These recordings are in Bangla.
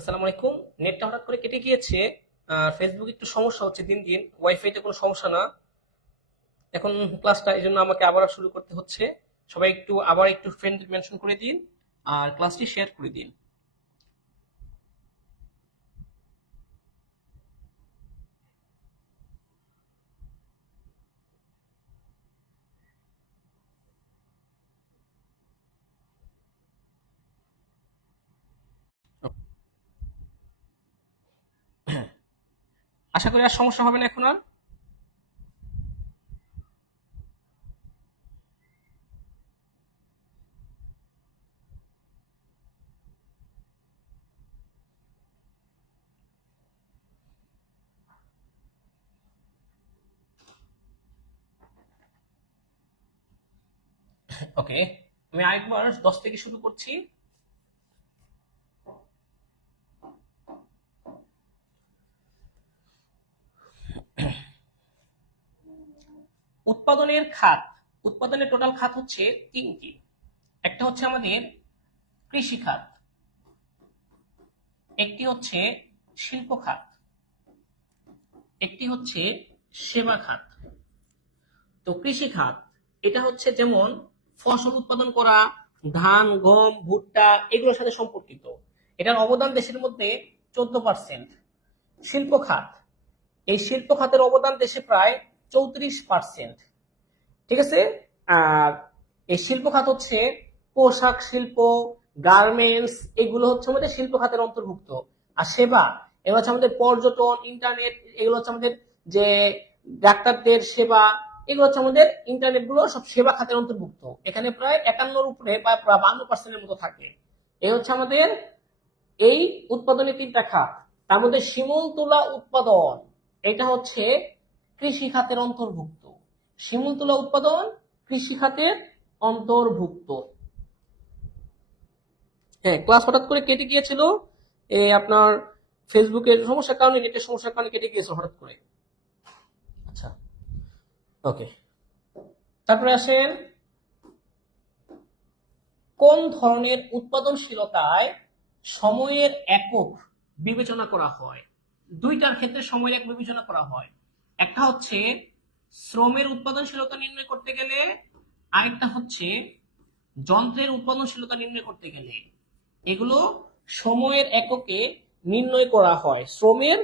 আসসালামু আলাইকুম। নেটটা হঠাৎ করে কেটে গিয়েছে। ফেসবুক একটু সমস্যা হচ্ছে দিন দিন। ওয়াইফাইতে কোনো সমস্যা না। এখন ক্লাসটা এই জন্য আমাকে আবার শুরু করতে হচ্ছে। সবাই একটু আবার একটু ফ্রেন্ড মেনশন করে দিন আর ক্লাসটি শেয়ার করে দিন। আশা করি আর সমস্যা হবে না এখন আর। ওকে, আমি আরেকবার 10 থেকে শুরু করছি। উৎপাদনের খাত। উৎপাদনের টোটাল খাত হচ্ছে তিনটি। একটা হচ্ছে আমাদের কৃষি খাত, একটি হচ্ছে শিল্প খাত, একটি হচ্ছে সেবা খাত। তো কৃষি খাত এটা হচ্ছে যেমন ফসল উৎপাদন করা, ধান, গম, ভুট্টা এগুলোর সাথে সম্পর্কিত। এটার অবদান দেশের মধ্যে 14%। শিল্প খাত, এই শিল্প খাতের অবদান দেশে প্রায় 34%। ঠিক আছে। আর এই শিল্প খাত হচ্ছে পোশাক শিল্প, গার্মেন্টস, এগুলো হচ্ছে আমাদের শিল্প খাতের অন্তর্ভুক্ত। আর সেবা, এগুলো হচ্ছে আমাদের পর্যটন, ইন্টারনেট, এগুলো হচ্ছে আমাদের যে ডাক্তারদের সেবা, এগুলো হচ্ছে আমাদের ইন্টারনেট গুলো সব সেবা খাতের অন্তর্ভুক্ত। এখানে প্রায় 51 উপরে বা প্রায় 52%-এর মতো থাকে। এই হচ্ছে আমাদের এই উৎপাদনের তিনটা খাত। তার মধ্যে শিমুল তুলা উৎপাদন, এটা হচ্ছে কৃষি খাতের অন্তর্ভুক্ত। শিমুল তুলা উৎপাদন কৃষি খাতের অন্তর্ভুক্ত। হ্যাঁ, ক্লাস হঠাৎ করে কেটে গিয়েছিল। আপনার ফেসবুকের সমস্যার কারণে, নেটের সমস্যার কারণে কেটে গিয়েছিল হঠাৎ করে। আচ্ছা, ওকে। তারপরে আসেন, কোন ধরনের উৎপাদনশীলতায় সময়ের একক বিবেচনা করা হয়? দুইটার ক্ষেত্রে সময়ের এক বিবেচনা করা হয়। একটা হচ্ছে শ্রমের উৎপাদনশীলতা নির্ণয় করতে গেলে, আরেকটা হচ্ছে যন্ত্রের উৎপাদনশীলতা নির্ণয় করতে গেলে। এগুলো সময়ের এককে নির্ণয় করা হয়, শ্রমের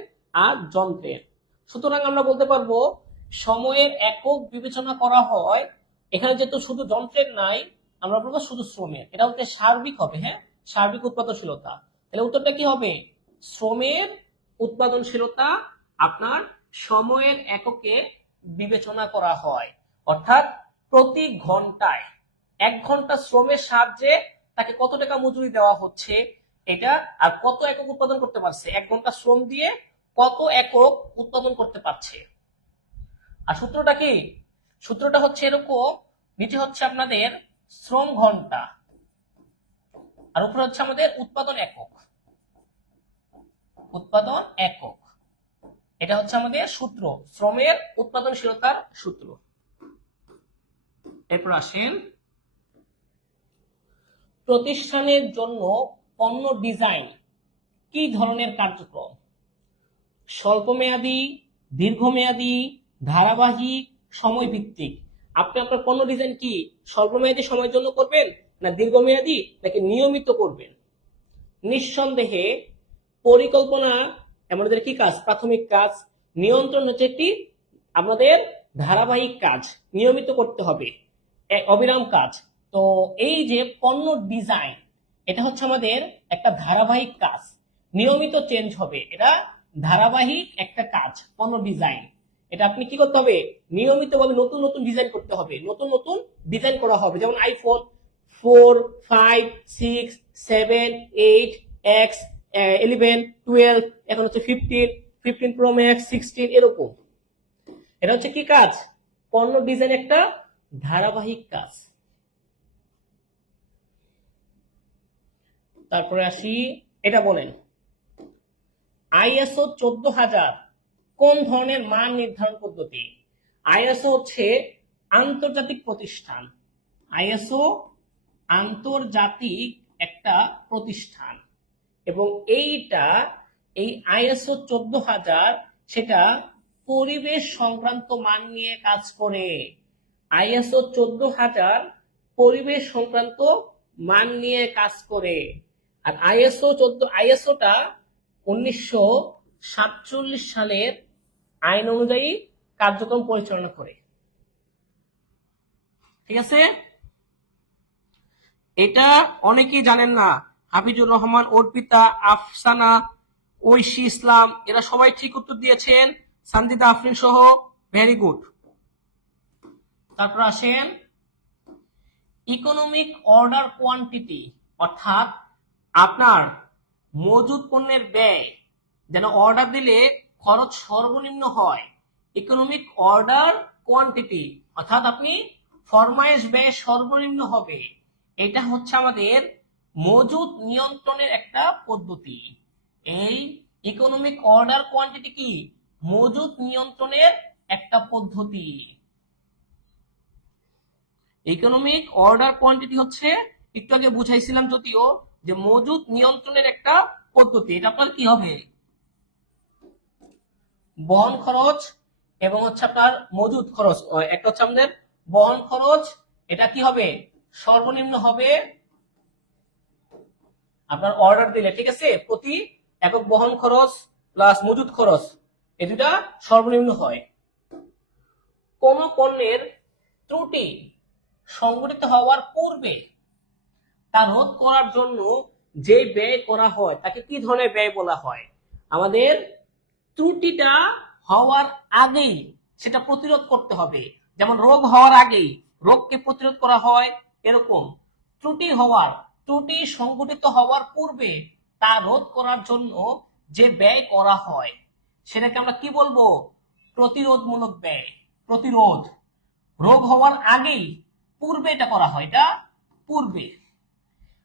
আর যন্ত্রের। সুতরাং আমরা বলতে পারবো সময়ের একক বিবেচনা করা হয়। এখানে যেহেতু শুধু যন্ত্রের নাই, আমরা বলবো শুধু শ্রমের। এটা হচ্ছে সার্বিক হবে। হ্যাঁ, সার্বিক উৎপাদনশীলতা। তাহলে উত্তরটা কি হবে? শ্রমের উৎপাদনশীলতা আপনার সময়ের এককে বিবেচনা করা হয়। অর্থাৎ প্রতি ঘন্টায় 1 ঘন্টা শ্রমের সাহায্যে তাকে কত টাকা মজুরি দেওয়া হচ্ছে, এটা। আর কত একক উৎপাদন করতে পারছে, 1 ঘন্টা শ্রম দিয়ে কত একক উৎপাদন করতে পারছে। আর সূত্রটা কি? সূত্রটা হচ্ছে এরকম, নিচে হচ্ছে আপনাদের শ্রম ঘন্টা, আর উপরে হচ্ছে আমাদের উৎপাদন একক। উৎপাদন একক, এটা হচ্ছে আমাদের সূত্র, শ্রমের উৎপাদনশীলতার সূত্র। এরপর আসেন, প্রতিষ্ঠানের জন্য পণ্য ডিজাইন কি ধরনের কার্যক্রম? স্বল্পমেয়াদী, দীর্ঘমেয়াদী, ধারাবাহিক, সময় ভিত্তিক। আপনি আপনার পণ্য ডিজাইন কি স্বল্পমেয়াদী সময়ের জন্য করবেন, না দীর্ঘমেয়াদী, নাকি নিয়মিত করবেন? নিঃসন্দেহে পরিকল্পনা আমাদের কি কাজ? প্রাথমিক কাজ। নিয়ন্ত্রণ হচ্ছে একটি আমাদের ধারাবাহিক কাজ, নিয়মিত করতে হবে, অবিরাম কাজ। তো এই যে পণ্য ডিজাইন, এটা হচ্ছে আমাদের একটা ধারাবাহিক কাজ, নিয়মিত চেঞ্জ হবে। এটা ধারাবাহিক একটা কাজ, পণ্য ডিজাইন। এটা আপনি কি করতে হবে? নিয়মিত ভাবে নতুন নতুন ডিজাইন করতে হবে, নতুন নতুন ডিজাইন করা হবে। যেমন আইফোন 4, 5, 6, 7, 8, এক্স, 11, 12, এখন হচ্ছে 15, 15 প্রো ম্যাক্স, 16, এরকম। এটা হচ্ছে কি কাজ? পণ্য ডিজাইন একটা ধারাবাহিক কাজ। তারপরে আসি, এটা বলেন আইএসও 14000 কোন ধরনের মান নির্ধারণ পদ্ধতি? আইএসও হচ্ছে আন্তর্জাতিক প্রতিষ্ঠান। আইএসও আন্তর্জাতিক একটা প্রতিষ্ঠান। এবং এইটা এই আইএসও 14000 সেটা পরিবেশ সংক্রান্ত মান নিয়ে কাজ করে। আইএসও 14000 পরিবেশ সংক্রান্ত মান নিয়ে কাজ করে। আর আইএসওটা 1947 সালের আইন অনুযায়ী কার্যক্রম পরিচালনা করে। ঠিক আছে, এটা অনেকেই জানেন না। হাফিজুর রহমান, অর্পিতা, আফসানা, ঐশী ইসলাম এরা সবাই ঠিক উত্তর দিয়েছেন, সানজিদা আফরিন সহ। Very good. তারপর আসেন ইকোনমিক অর্ডার কোয়ান্টিটি, অর্থাৎ আপনার মজুদ পণ্যের ব্যয় যেন অর্ডার দিলে খরচ সর্বনিম্ন হয়। ইকোনমিক অর্ডার কোয়ান্টিটি অর্থাৎ আপনি ফরমায়েশ ব্যয় সর্বনিম্ন হবে। এটা হচ্ছে আমাদের মজুদ নিয়ন্ত্রণের একটা পদ্ধতি। এই ইকোনমিক অর্ডার কোয়ান্টিটি কি? মজুদ নিয়ন্ত্রণের একটা পদ্ধতি। ইকোনমিক অর্ডার কোয়ান্টিটি হচ্ছে, একটু আগে বুঝাইছিলাম যদিও, যে মজুদ নিয়ন্ত্রণের একটা পদ্ধতি। এটা আপনার কি হবে? বহন খরচ এবং হচ্ছে আপনার মজুদ খরচ, একটা হচ্ছে আমাদের বহন খরচ, এটা কি হবে? সর্বনিম্ন হবে আপনার অর্ডার দিলে। ঠিক আছে, প্রতি একক বহন খরচ প্লাস মজুদ খরচ এই দুটা সর্বনিম্ন হয়। কোন পণ্যের ত্রুটি সংঘটিত হওয়ার পূর্বে তা রোধ করার জন্য যে ব্যয় করা হয় তাকে কি ধরনের ব্যয় বলা হয়? আমাদের ত্রুটিটা হওয়ার আগেই সেটা প্রতিরোধ করতে হবে। যেমন রোগ হওয়ার আগেই রোগকে প্রতিরোধ করা হয়, এরকম ত্রুটি সংঘটিত হওয়ার পূর্বে তা রোধ করার জন্য যে ব্যয় করা হয় সেটাকে আমরা কি বলবো? প্রতিরোধমূলক ব্যয়। প্রতিরোধ। রোগ হওয়ার আগেই পূর্বে এটা করা হয়, এটা পূর্বে।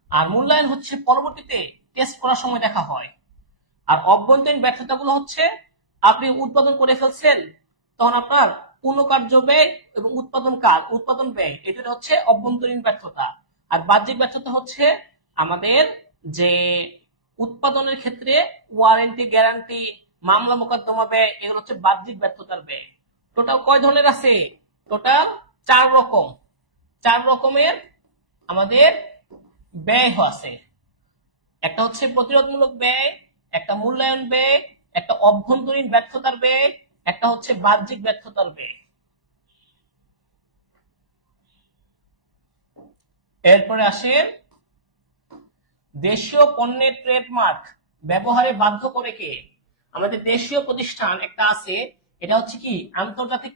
আর মূল্যায়ন হচ্ছে পরবর্তীতে টেস্ট করার সময় দেখা হয়। আর অভ্যন্তরীণ ব্যর্থতাগুলো হচ্ছে আপনি উৎপাদন করে ফেলছেন, তখন আপনার পুনঃকার্য ব্যয় এবং উৎপাদন ব্যয়, এটা হচ্ছে অভ্যন্তরীণ ব্যর্থতা। আর বাহ্যিক ব্যর্থতা হচ্ছে আমাদের যে উৎপাদনের ক্ষেত্রে ওয়ারেন্টি, গ্যারান্টি, মামলা মোকদ্দমা ব্যয়, এগুলো হচ্ছে বাহ্যিক ব্যর্থতার ব্যয়। টোটাল কয় ধরনের আছে? টোটাল 4 রকম। 4 রকমের আমাদের ব্যয় আছে। একটা হচ্ছে প্রতিরোধমূলক ব্যয়, একটা মূল্যায়ন ব্যয়, একটা অভ্যন্তরীণ ব্যর্থতার ব্যয়, একটা হচ্ছে বাহ্যিক ব্যর্থতার ব্যয়। এরপরে আসেন দেশীয় পণ্যের ট্রেডমার্ক ব্যবহারে বাধ্য করে কে? আমাদের দেশীয় প্রতিষ্ঠান একটা আছে, এটা হচ্ছে কি? আন্তর্জাতিক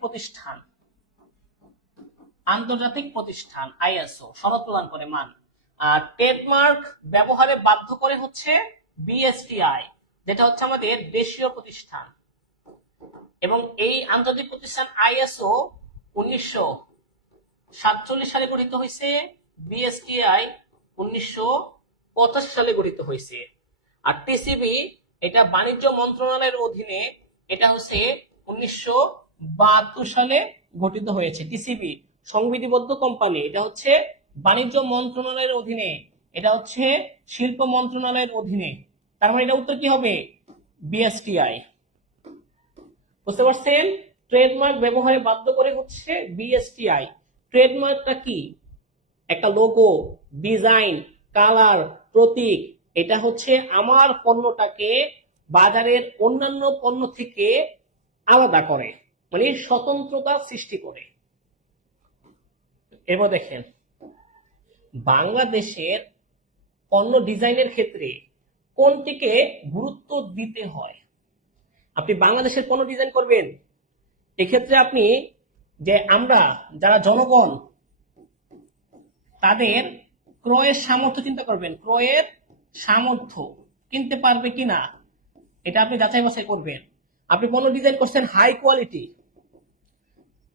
প্রতিষ্ঠান আইএসও সনদ প্রদান করে মান। আর ট্রেডমার্ক ব্যবহারে বাধ্য করে হচ্ছে বিএসটিআই, যেটা হচ্ছে আমাদের দেশীয় প্রতিষ্ঠান। এবং এই আন্তর্জাতিক প্রতিষ্ঠান আইএসও 1947 সালে গঠিত হয়েছে, বিএসটিআই 1985 সালে গঠিত হয়েছে। আর টিসিবি এটা বাণিজ্য মন্ত্রণালয়ের অধীনে, এটা হচ্ছে 1972 সালে গঠিত হয়েছে। টিসিবি সংবিধিবদ্ধ কোম্পানি, এটা হচ্ছে বাণিজ্য মন্ত্রণালয়ের অধীনে, এটা হচ্ছে শিল্প মন্ত্রণালয়ের অধীনে। তার মানে এটা উত্তর কি হবে? বিএসটিআই। বুঝতে পারছেন? ট্রেডমার্ক ব্যবহারে বাধ্য করে হচ্ছে বিএসটিআই। ট্রেডমার্কটা কি? একটা লোগো, ডিজাইন, কালার, প্রতীক। এটা হচ্ছে আমার পণ্যটাকে বাজারের অন্যান্য পণ্য থেকে আলাদা করে, মানে স্বতন্ত্রতা সৃষ্টি করে। এবার দেখেন বাংলাদেশের পণ্য ডিজাইনের ক্ষেত্রে কোনটিকে গুরুত্ব দিতে হয়? আপনি বাংলাদেশের পণ্য ডিজাইন করবেন, এক্ষেত্রে আপনি যে আমরা যারা জনগণ তাদের ক্রয়ের সামর্থ্য চিন্তা করবেন। ক্রয়ের সামর্থ্য, কিনতে পারবে কিনা, এটা আপনি যাচাই বাছাই করবেন। আপনি পণ্য ডিজাইন করছেন হাই কোয়ালিটি,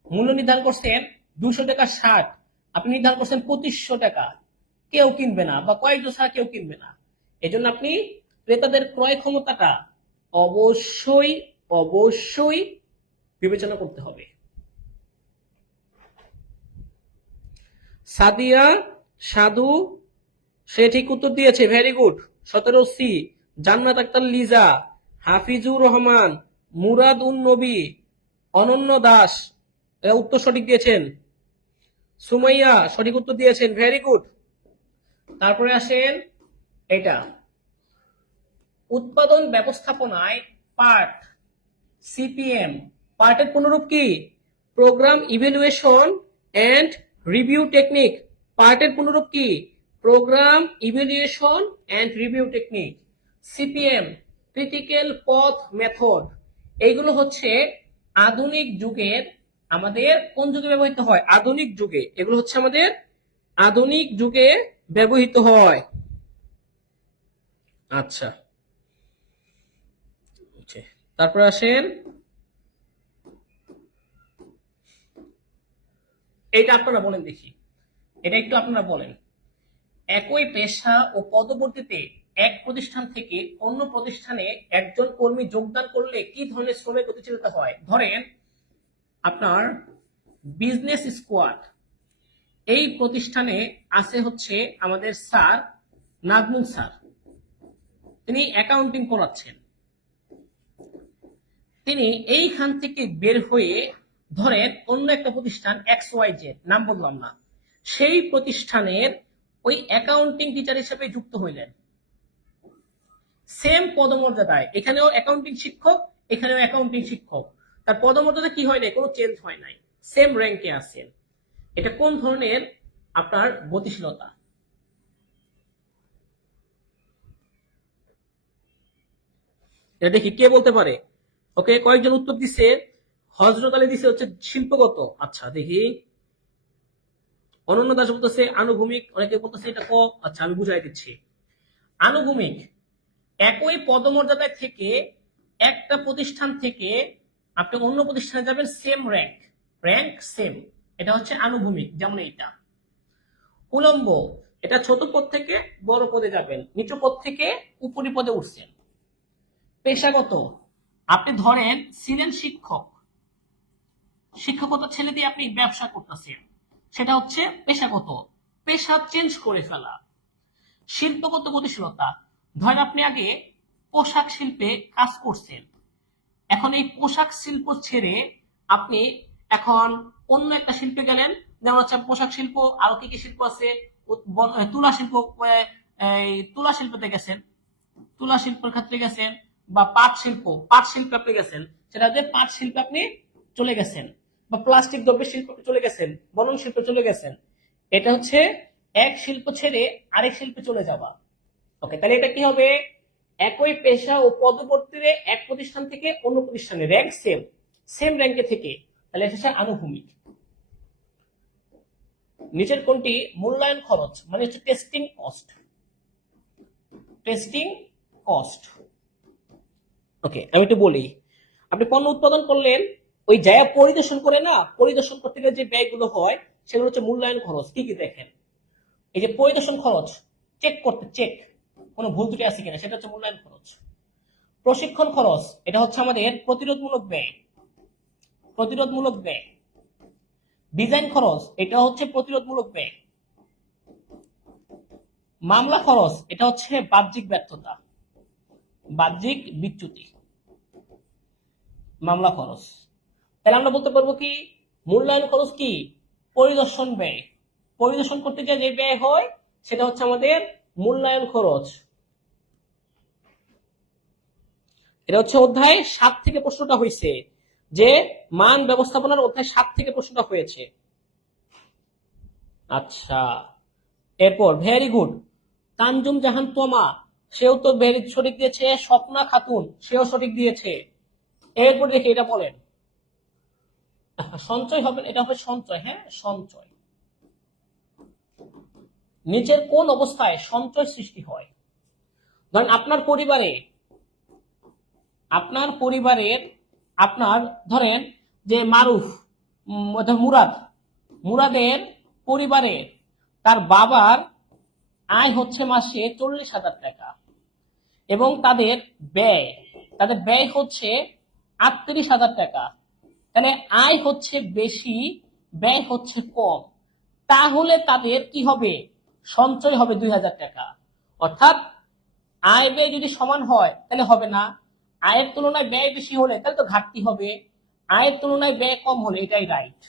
মূল্য নির্ধারণ করছেন 200 টাকা শার্ট, আপনি নির্ধারণ করছেন 2500 টাকা, কেউ কিনবে না বা কয়েকজন ছাড়া কেউ কিনবে না। এজন্য আপনি ক্রেতাদের ক্রয় ক্ষমতাটা অবশ্যই অবশ্যই বিবেচনা করতে হবে। সাদিয়া সাধু সে ঠিক উত্তর দিয়েছে, ভেরি গুড। 17C। জান্নাত আক্তার লিজা, হাফিজুর রহমান, মুরাদ উন নবী, অনন্য দাস উত্তর সঠিক দিয়েছেন। সুমাইয়া সঠিক উত্তর দিয়েছেন, ভেরি গুড। তারপরে আসেন এটা, উৎপাদন ব্যবস্থাপনায় পার্ট, সিপিএম, পার্টের পুনরূপ কি? Program evaluation and review technique. পার্টের পুনরূপ কি? Program evaluation and review technique. CPM, critical পথ মেথড। এইগুলো হচ্ছে আধুনিক যুগের, আমাদের কোন যুগে ব্যবহৃত হয়? আধুনিক যুগে। এগুলো হচ্ছে আমাদের আধুনিক যুগে ব্যবহৃত হয়। আচ্ছা, তারপর আসেন এটা আপনারা বলেন দেখি, এটা একটু আপনারা বলেন। একই পেশা ও পদবর্তীতে এক প্রতিষ্ঠান থেকে অন্য প্রতিষ্ঠানে একজন কর্মী যোগদান করলে কি ধরনের শ্রমের গতিশীলতা হয়? ধরেন আপনার বিজনেস স্কোয়াড, এই প্রতিষ্ঠানে আছে হচ্ছে আমাদের স্যার নাজমুল স্যার, তিনি অ্যাকাউন্টিং পড়াচ্ছেন। তিনি এইখান থেকে বের হয়ে ধরেন অন্য একটা প্রতিষ্ঠান এক্স ওয়াই জেড, নাম বললাম না, সেই প্রতিষ্ঠানের ওই অ্যাকাউন্টিং টিচার হিসেবে যুক্ত হইলেন। সেম পদমর্যাদায়, এখানেও অ্যাকাউন্টিং শিক্ষক, এখানেও অ্যাকাউন্টিং শিক্ষক, তার পদমর্যাদা কি হয় নাই? কোনো চেঞ্জ হয় নাই, সেম র্যাঙ্কে আছেন। এটা কোন ধরনের আপনার গতিশীলতা? এটা দেখি কে বলতে পারে। ওকে, কয়েকজন উত্তর দিছে। হযরত আলী দিছে হচ্ছে শিল্পগত। আচ্ছা দেখি, অনন্য দাস বলতেছে আনুভূমিক, অনেকে বলতেছে এটা ক। আচ্ছা আমি বুঝাই দিচ্ছি। আনুভূমিক, একই পদমর্যাদায় থেকে একটা প্রতিষ্ঠান থেকে আপনি অন্য প্রতিষ্ঠানে যাবেন, সেম র্যাঙ্ক, র্যাঙ্ক সেম, এটা হচ্ছে আনুভূমিক। যেমন এইটা উলম্ব, এটা ছোট পদ থেকে বড় পদে যাবেন, নিচু পদ থেকে উপরি পদে উঠছেন। পেশাগত, আপনি ধরেন ছিলেন শিক্ষক, শিক্ষকতা ছেড়ে দিয়ে আপনি ব্যবসা করতেছেন, সেটা হচ্ছে পেশাগত, পেশা চেঞ্জ করে ফেলা। শিল্পগত গতিশীলতা, ধরেন আপনি আগে পোশাক শিল্পে কাজ করছেন, এখন এই পোশাক শিল্প ছেড়ে আপনি এখন অন্য একটা শিল্পে গেলেন। যেমন হচ্ছে পোশাক শিল্প, আরো কি কি শিল্প আছে? তুলা শিল্প, এই তুলা শিল্পতে গেছেন, তুলা শিল্পের ক্ষেত্রে গেছেন, বা পাট শিল্প, পাট শিল্পে আপনি গেছেন, সেটা যে পাট শিল্পে আপনি চলে গেছেন, বা প্লাস্টিক দ্রব্যের শিল্পে চলে গেছেন, বনন শিল্পে চলে গেছেন। এটা হচ্ছে এক শিল্প ছেড়ে আরেক শিল্পে চলে যাওয়া। ওকে, তাহলে এটা কি হবে? একই পেশা ও পদবর্তীতে এক প্রতিষ্ঠান থেকে অন্য প্রতিষ্ঠানে, র্যাঙ্ক সেম, সেম র্যাঙ্কে থেকে, তাহলে এটা হচ্ছে আনুভূমিক। নিচের কোনটি মূল্যায়ন খরচ, মানে হচ্ছে টেস্টিং কস্ট, টেস্টিং কস্ট। ওকে, আমি একটু বলি। আপনি পণ্য উৎপাদন করলেন, ওই জায়গা পরিদর্শন করে না, পরিদর্শন করতে গেলে যে ব্যয়গুলো হয় সেগুলো হচ্ছে মূল্যায়ন খরচ। কি কি দেখেন, এই যে পরিদর্শন খরচ, চেক করতে, চেক কোনো ভুল ত্রুটি আছে কিনা, সেটা হচ্ছে মূল্যায়ন খরচ। প্রশিক্ষণ খরচ, এটা হচ্ছে আমাদের প্রতিরোধমূলক ব্যয়, প্রতিরোধমূলক ব্যয়। ডিজাইন খরচ, এটা হচ্ছে প্রতিরোধমূলক ব্যয়। মামলা খরচ, এটা হচ্ছে বাহ্যিক ব্যর্থতা, বাহ্যিক বিচ্যুতি, মামলা খরচ। তাহলে আমরা বলতে পারবো কি মূল্যায়ন খরচ কি? পরিদর্শন ব্যয়, পরিদর্শন করতে গিয়ে যে ব্যয় হয় সেটা হচ্ছে আমাদের মূল্যায়ন খরচ। এটা হচ্ছে অধ্যায় 7 থেকে প্রশ্নটা হয়েছে, যে মান ব্যবস্থাপনার অধ্যায় 7 থেকে প্রশ্নটা হয়েছে। আচ্ছা, এরপর ভেরি গুড, তানজুম জাহান তোমা, সেও তো ভেরি সঠিক দিয়েছে। স্বপ্না খাতুন, সেও সঠিক দিয়েছে। এরপর দেখি এটা বলেন, সঞ্চয় হবে, এটা হবে সঞ্চয়। হ্যাঁ, সঞ্চয়। নিচের কোন অবস্থায় সঞ্চয় সৃষ্টি হয়? ধরেন আপনার পরিবারে, আপনার পরিবারের, আপনার ধরেন যে মারুফ, মুরাদ, মুরাদের পরিবারে তার বাবার আয় হচ্ছে মাসে 40,000 টাকা, এবং তাদের ব্যয় হচ্ছে 38,000 টাকা। তাহলে আয় হচ্ছে বেশি, ব্যয় হচ্ছে কম, তাহলে তাদের কি হবে? সঞ্চয় হবে 2,000 টাকা। অর্থাৎ আয় ব্যয় যদি সমান হয় তাহলে হবে না, আয়ের তুলনায় ব্যয় বেশি হলে তাহলে তো ঘাটতি হবে, আয়ের তুলনায় ব্যয় কম হলে এটাই রাইট,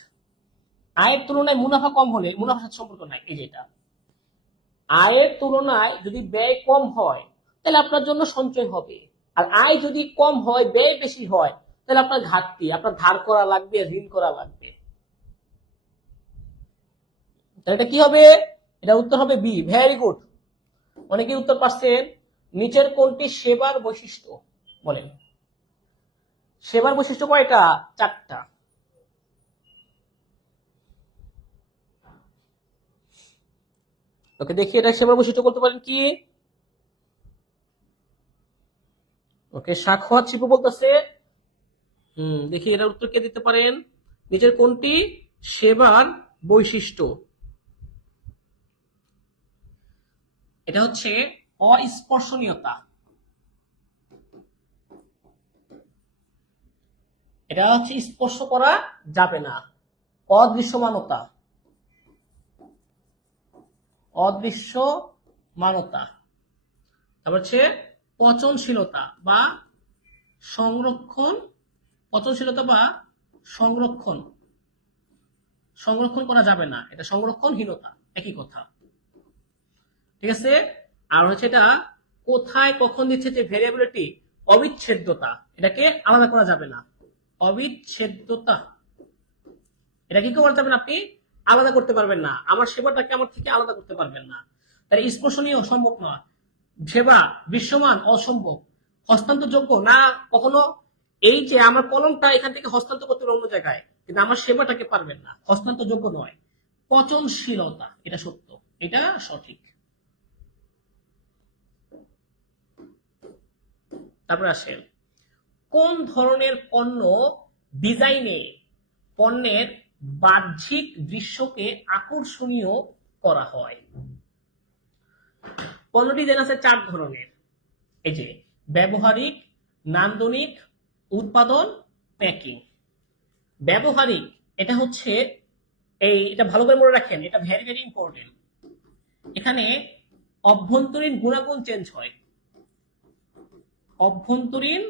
আয়ের তুলনায় মুনাফা কম হলে মুনাফার সাথে সম্পর্ক নাই, এই যেটা আয়ের তুলনায় যদি ব্যয় কম হয় তাহলে আপনার জন্য সঞ্চয় হবে, আর আয় যদি কম হয় ব্যয় বেশি হয় তাহলে আপনার ঘাটতি, আপনার ধার করা লাগবে, ঋণ করা লাগবে। তাহলে এটা কি হবে? এটা উত্তর হবে বি। ভেরি গুড, অনেকে উত্তর পাচ্ছেন। নিচের কোনটি সেবার বৈশিষ্ট্য বলেন? সেবার বৈশিষ্ট্য কয়টা? 4টা। ওকে দেখি এটা সেবার বৈশিষ্ট্য করতে পারেন কি? ওকে সাক্ষাৎ শিপু বলতেছে দেখি এটার উত্তর কে দিতে পারেন? নিচের কোনটি সেবার বৈশিষ্ট্য? এটা হচ্ছে অস্পর্শনীয়তা, এটা হচ্ছে স্পর্শ করা যাবে না। অদৃশ্যমানতা, অদৃশ্যমানতা। তারপর হচ্ছে পচনশীলতা বা সংরক্ষণ, পচনশীলতা বা সংরক্ষণ, সংরক্ষণ করা যাবে না, এটা সংরক্ষণহীনতা, একই কথা। ঠিক আছে। আর হচ্ছে এটা কোথায় কখন দিচ্ছে যে ভেরিয়েবিলিটি, অবিচ্ছেদ্যতা, এটাকে আলাদা করা যাবে না, অবিচ্ছেদ্যতা, এটা কি করতে পারবেন আপনি? আলাদা করতে পারবেন না, আমার সেবাটাকে আমার থেকে আলাদা করতে পারবেন না। তাই স্পর্শনীয় সম্ভব না, সেবা দৃশ্যমান অসম্ভব, হস্তান্তরযোগ্য না কখনো। এই যে আমার কলমটা এখান থেকে হস্তান্তর করতে হবে অন্য জায়গায়, কিন্তু আমার সেবাটাকে পারবেন না, হস্তান্তরযোগ্য নয়। পচনশীলতা, এটা সত্য, এটা সঠিক। তারপরে আসেন, কোন ধরনের পণ্য ডিজাইনে পণ্যের বাহ্যিক দৃশ্যকে আকর্ষণীয় করা হয়? পণ্য ডিজাইন আছে 4 ধরনের, এই যে ব্যবহারিক, নান্দনিক, উৎপাদন, প্যাকিং। ব্যবহারিক এটা হচ্ছে এটা ভালো করে মনে রাখেন, এটা ভেরি ভেরি ইম্পর্টেন্ট। এখানে অভ্যন্তরীণ গুণাগুণ চেঞ্জ হয়, অভ্যন্তরীণ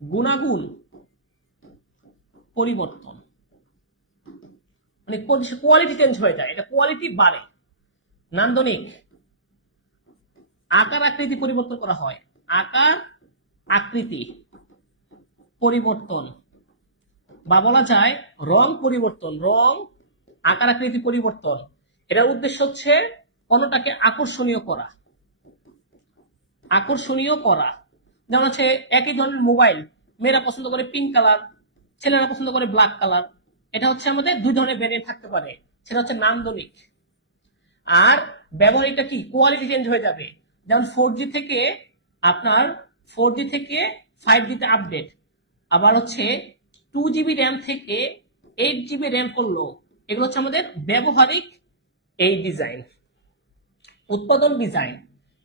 গুণাগুণ পরিবর্তন, মানে কোয়ালিটি চেঞ্জ হয়ে যায়, এটা কোয়ালিটি বাড়ে। নান্দনিক আকার আকৃতি পরিবর্তন করা হয়, আকার আকৃতি পরিবর্তন, বা বলা যায় রং পরিবর্তন, রং আকার আকৃতি পরিবর্তন। এটার উদ্দেশ্য হচ্ছে পণ্যটাকে আকর্ষণীয় করা, আকর্ষণীয় করা। যেমন হচ্ছে একই ধরনের মোবাইল, মেয়েরা পছন্দ করে পিঙ্ক কালার, ছেলেরা পছন্দ করে ব্ল্যাক কালার, এটা হচ্ছে আমাদের 2 ধরনের ভেরিয়েন্ট থাকতে পারে, সেটা হচ্ছে নান্দনিক। আর ব্যবহারিকটা কি? কোয়ালিটি চেঞ্জ হয়ে যাবে। যেমন 4G থেকে আপনার 4G থেকে 5G তে আপডেট, আবার হচ্ছে 2GB র্যাম থেকে 8GB র্যাম করলো, এগুলো হচ্ছে আমাদের ব্যবহারিক এই ডিজাইন। উৎপাদন ডিজাইন,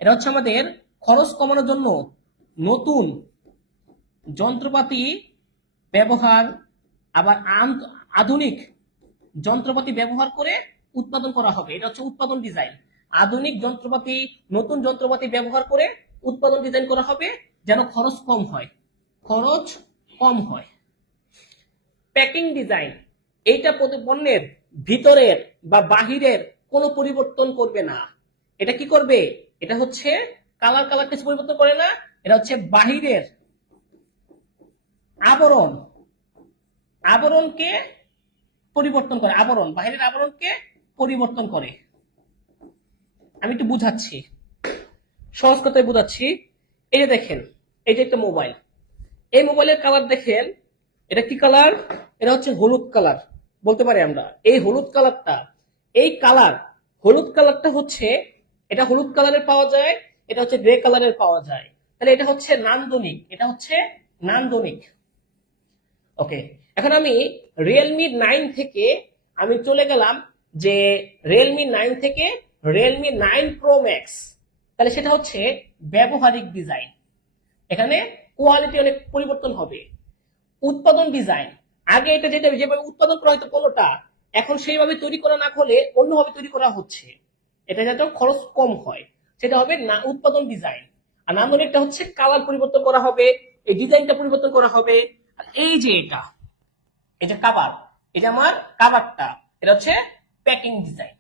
এটা হচ্ছে আমাদের খরচ কমানোর জন্য নতুন যন্ত্রপাতি ব্যবহার, আবার আধুনিক যন্ত্রপাতি ব্যবহার করে উৎপাদন করা হবে, এটা হচ্ছে উৎপাদন ডিজাইন। আধুনিক যন্ত্রপাতি, নতুন যন্ত্রপাতি ব্যবহার করে উৎপাদন ডিজাইন করা হবে যেন খরচ কম হয়, খরচ কম হয়। প্যাকিং ডিজাইন, এইটা পণ্যের ভিতরের বা বাহিরের কোনো পরিবর্তন করবে না। এটা কি করবে? এটা হচ্ছে কালার কিছু পরিবর্তন করে না, এটা হচ্ছে বাহিরের আবরণ, আবরণকে পরিবর্তন করে, আবরণ, বাহিরের আবরণকে পরিবর্তন করে। আমি একটু বুঝাচ্ছি, সহজ কথায় বুঝাচ্ছি। এই যে দেখেন, এই যে একটা মোবাইল, এই মোবাইলের কালার দেখেন, এটা কি কালার? এটা হচ্ছে হলুদ কালার বলতে পারি আমরা। এই হলুদ কালারটা, এই কালার, হলুদ কালারটা হচ্ছে, এটা হলুদ কালারের পাওয়া যায়, এটা হচ্ছে গ্রে কালারের পাওয়া যায়, তাহলে এটা হচ্ছে নান্দনিক, এটা হচ্ছে নান্দনিক। ওকে, এখন আমি রিয়েলমি 9 থেকে আমি চলে গেলাম যে রিয়েলমি 9 থেকে রিয়েলমি 9 প্রো ম্যাক্স, তাহলে সেটা হচ্ছে ব্যবহারিক ডিজাইন, এখানে কোয়ালিটি অনেক পরিবর্তন হবে। উৎপাদন ডিজাইন, আগে এটা যেভাবে উৎপাদন করা হয়তো পণ্যটা, এখন সেইভাবে তৈরি করা না হলে অন্যভাবে তৈরি করা হচ্ছে, এটা যাতে খরচ কম হয়। সেটা হবে না উৎপাদন ডিজাইন। আর নান্দনিকটা হচ্ছে কালার পরিবর্তন করা হবে, এই ডিজাইনটা পরিবর্তন করা হবে। আর এই যে এটা কাভার, এটা আমার কাভারটা, এটা হচ্ছে প্যাকিং ডিজাইন।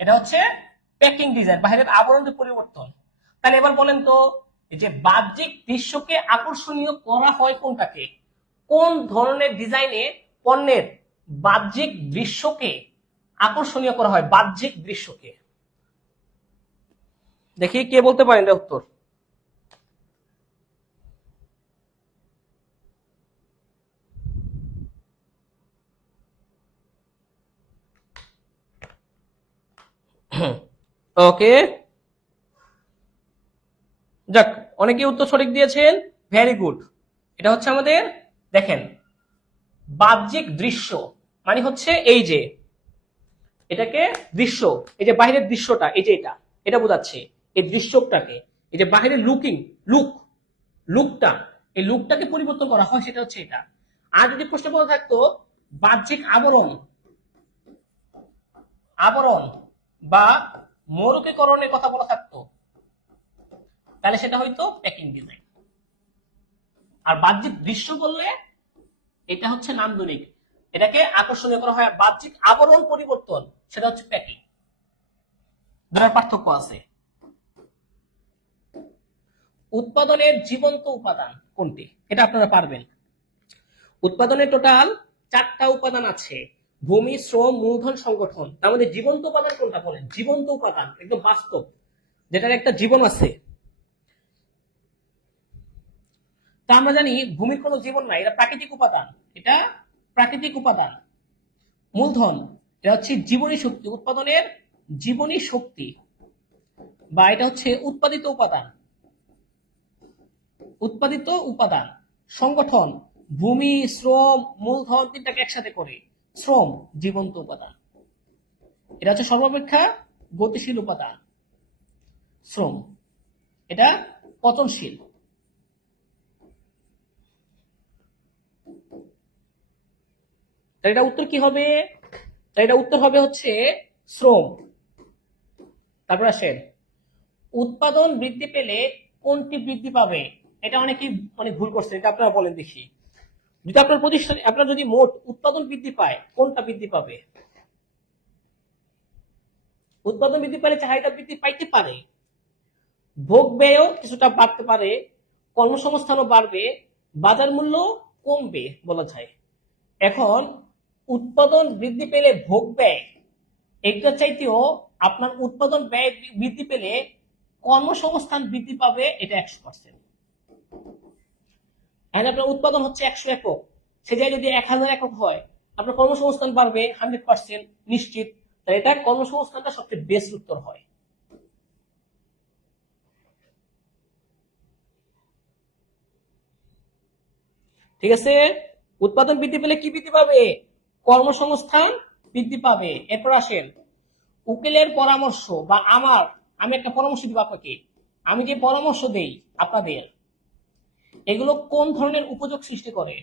এটা হচ্ছে প্যাকিং ডিজাইন, বাইরের আবরণের পরিবর্তন। তাহলে এবার বলেন তো, যে বাহ্যিক দৃশ্যকে আকর্ষণীয় করা হয় কোনটাকে? কোন ধরনের ডিজাইনে পণ্যের বাহ্যিক দৃশ্যকে আকর্ষণীয় করা হয়? বাহ্যিক দৃশ্যকে দেখি কে বলতে পারেন এটা উত্তর। ওকে, যাক, অনেকে উত্তর সঠিক দিয়েছেন, ভেরি গুড। এটা হচ্ছে আমাদের, দেখেন, বাহ্যিক দৃশ্য মানে হচ্ছে এই যে এটাকে দৃশ্য, এই যে বাইরের দৃশ্যটা, এই যে এটা বোঝাচ্ছে এই দৃশ্যটাকে, এই যে বাইরের লুকটা, এই লুকটাকে পরিবর্তন করা হয়, সেটা হচ্ছে এটা। আর যদি প্রশ্ন বলা থাকতো বাহ্যিক আবরণ বা মৌলিকীকরণের কথা বলা থাকতো, তাহলে সেটা হয়তো প্যাকিং ডিজাইন। আর বাহ্যিক দৃশ্য বললে এটা হচ্ছে নান্দনিক, এটাকে আকর্ষণীয় করা হয়। বাহ্যিক আবরণ পরিবর্তন, সেটা হচ্ছে প্যাকিং। দুটার পার্থক্য আছে। উৎপাদনের জীবন্ত উপাদান কোনটি? এটা আপনারা পারবেন। উৎপাদনের টোটাল 4টা উপাদান আছে, ভূমি, শ্রম, মূলধন, সংগঠন। তার মধ্যে জীবন্ত উপাদান কোনটা বলেন? জীবন্ত উপাদান একদম বাস্তব, যেটার একটা জীবন আছে। তা আমরা জানি ভূমির কোনো জীবন নাই, এটা প্রাকৃতিক উপাদান, এটা প্রাকৃতিক উপাদান। মূলধন, এটা হচ্ছে জীবনী শক্তি, উৎপাদনের জীবনী শক্তি, বা এটা হচ্ছে উৎপাদিত উপাদান। সংগঠন, ভূমি, শ্রম, মূলধন তিনটাকে একসাথে করে শ্রম, জীবন্ত উপাদান। এটা হচ্ছে সর্বাপেক্ষা গতিশীল উপাদান শ্রম, এটা পচনশীল। এটা উত্তর কি হবে? এটা উত্তর হবে হচ্ছে শ্রম। তারপর আসেন, উৎপাদন বৃদ্ধি পেলে কোনটি বৃদ্ধি পাবে? এটা অনেকেই অনেক ভুল করছে, এটা আপনারা বলেন দেখি। যদি আপনার প্রতিষ্ঠান, আপনার যদি মোট উৎপাদন বৃদ্ধি পায়, কোনটা বৃদ্ধি পাবে? উৎপাদন বৃদ্ধি পেলে চাহিদা বৃদ্ধি পাইতে পারে, ভোগ ব্যয়ও কিছুটা বাড়তে পারে, কর্মসংস্থানও বাড়বে, বাজার মূল্য কমবে বলা যায়। এখন উৎপাদন বৃদ্ধি পেলে ভোগ ব্যয়, এটা চাইতেও আপনার উৎপাদন ব্যয় বৃদ্ধি পেলে কর্মসংস্থান বৃদ্ধি পাবে, এটা 100%। আপনার উৎপাদন হচ্ছে 100 একক, সে জায়গায় যদি 1000 একক হয়, আপনার কর্মসংস্থান বাড়বে 100% নিশ্চিত। তাই এটা কর্মসংস্থানটা সবচেয়ে বেস্ট উত্তর হয়। ঠিক আছে, উৎপাদন বৃদ্ধি পেলে কি বৃদ্ধি পাবে? কর্মসংস্থান বৃদ্ধি পাবে। এরপর আসেন, উকিলের পরামর্শ বা আমি একটা পরামর্শ দিব আপনাকে, আমি যে পরামর্শ দেই আপনাদের, এগুলো কোন ধরনের উপযোগ সৃষ্টি করে?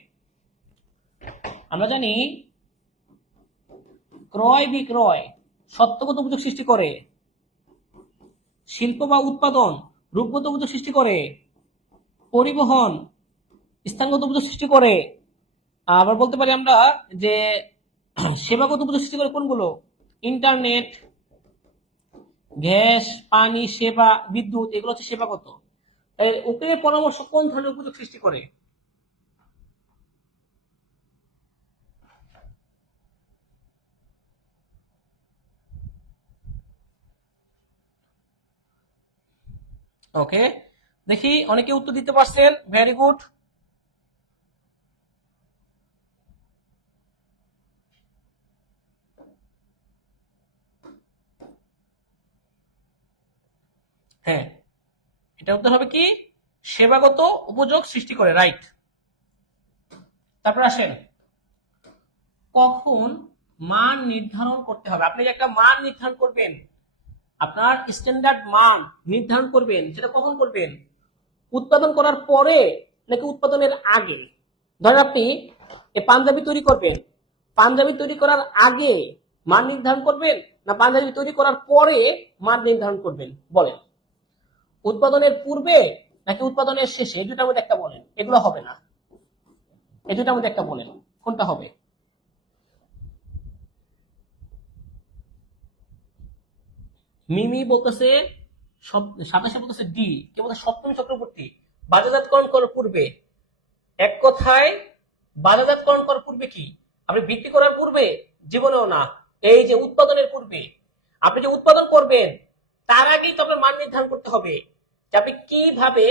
আমরা জানি ক্রয় বিক্রয় সত্যগত উপযোগ সৃষ্টি করে, শিল্প বা উৎপাদন রূপগত উপযোগ সৃষ্টি করে, পরিবহন স্থানগত উপযোগ সৃষ্টি করে। আবার বলতে পারি আমরা যে সেবাগত উপযোগ সৃষ্টি করে কোনগুলো? ইন্টারনেট, গ্যাস, পানি, সেবা, বিদ্যুৎ, এগুলো হচ্ছে সেবাগত। উকিলের পরামর্শ কোন ধরনের উপযোগ সৃষ্টি করে? ওকে, দেখি অনেকে উত্তর দিতে পারছেন, ভেরি গুড। হ্যাঁ, এটা উত্তর হবে কি? সেবাগত উপযোগ সৃষ্টি করে, রাইট। তারপর আসেন, কখন মান নির্ধারণ করতে হবে? আপনি যে একটা মান নির্ধারণ করবেন, আপনার স্ট্যান্ডার্ড মান নির্ধারণ করবেন, সেটা কখন করবেন? উৎপাদন করার পরে নাকি উৎপাদনের আগে? ধরেন আপনি পাঞ্জাবি তৈরি করবেন, পাঞ্জাবি তৈরি করার আগে মান নির্ধারণ করবেন, না পাঞ্জাবি তৈরি করার পরে মান নির্ধারণ করবেন? বলেন, উৎপাদনের পূর্বে নাকি উৎপাদনের শেষে? এই দুটার মধ্যে একটা বলেন। এগুলো হবে না, এই দুটার মধ্যে একটা বলেন, কোনটা হবে? মিমি বলতেছে 27 বলতেছে ডি, কে বলতে সপ্তমী চক্রবর্তী। বাজারজাতকরণ করার পূর্বে, এক কথায় বাজারজাতকরণ করার পূর্বে কি? আপনি বিক্রি করার পূর্বে? জীবনেও না। এই যে উৎপাদনের পূর্বে, আপনি যে উৎপাদন করবেন তার আগেই তো আপনার মান নির্ধারণ করতে হবে যে আপনি কিভাবে,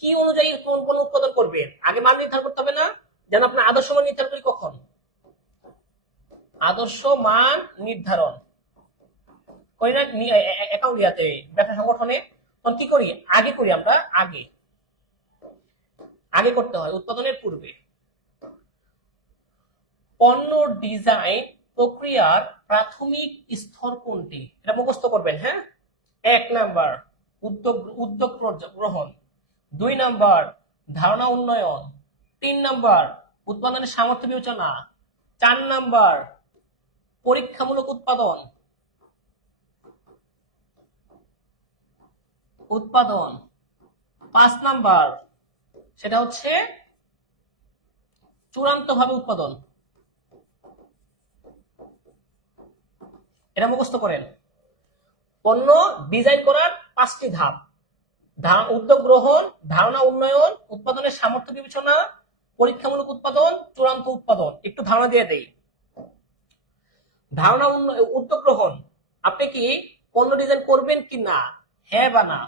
কি অনুযায়ী কোন পণ্য উৎপাদন করবেন। আগে মান নির্ধারণ করতে হবে না? যেন আপনার আদর্শ মান নির্ধারণ করি কখন? আদর্শ মান নির্ধারণ করি না অ্যাকাউন্ট ইয়াতে, ব্যবসা সংগঠনে, তখন কি করি? আগে করি আমরা, আগে আগে করতে হয় উৎপাদনের পূর্বে। পণ্য ডিজাইন প্রক্রিয়ার প্রাথমিক স্তর কোনটি? এটা মুখস্থ করবেন। হ্যাঁ, 1 নাম্বার উদ্যোগ গ্রহণ, 2 নাম্বার ধারণা উন্নয়ন, 3 নাম্বার উৎপাদনের সামর্থ্য বিবেচনা, 4 নাম্বার পরীক্ষামূলক উৎপাদন, 5 নাম্বার সেটা হচ্ছে চূড়ান্ত ভাবে উৎপাদন। এটা মুখস্থ করেন। পণ্য ডিজাইন করার 5টি ধাপ: উদ্যোগ গ্রহণ, ধারণা উন্নয়ন, উৎপাদনের সামর্থ্য বিবেচনা, পরীক্ষামূলক উৎপাদন, চূড়ান্ত উৎপাদন। একটু ধারণা দিয়ে দেই। ধারণা উদ্যোগ গ্রহণ, আপনি কি পণ্য ডিজাইন করবেন কি না? হ্যাঁ বা না?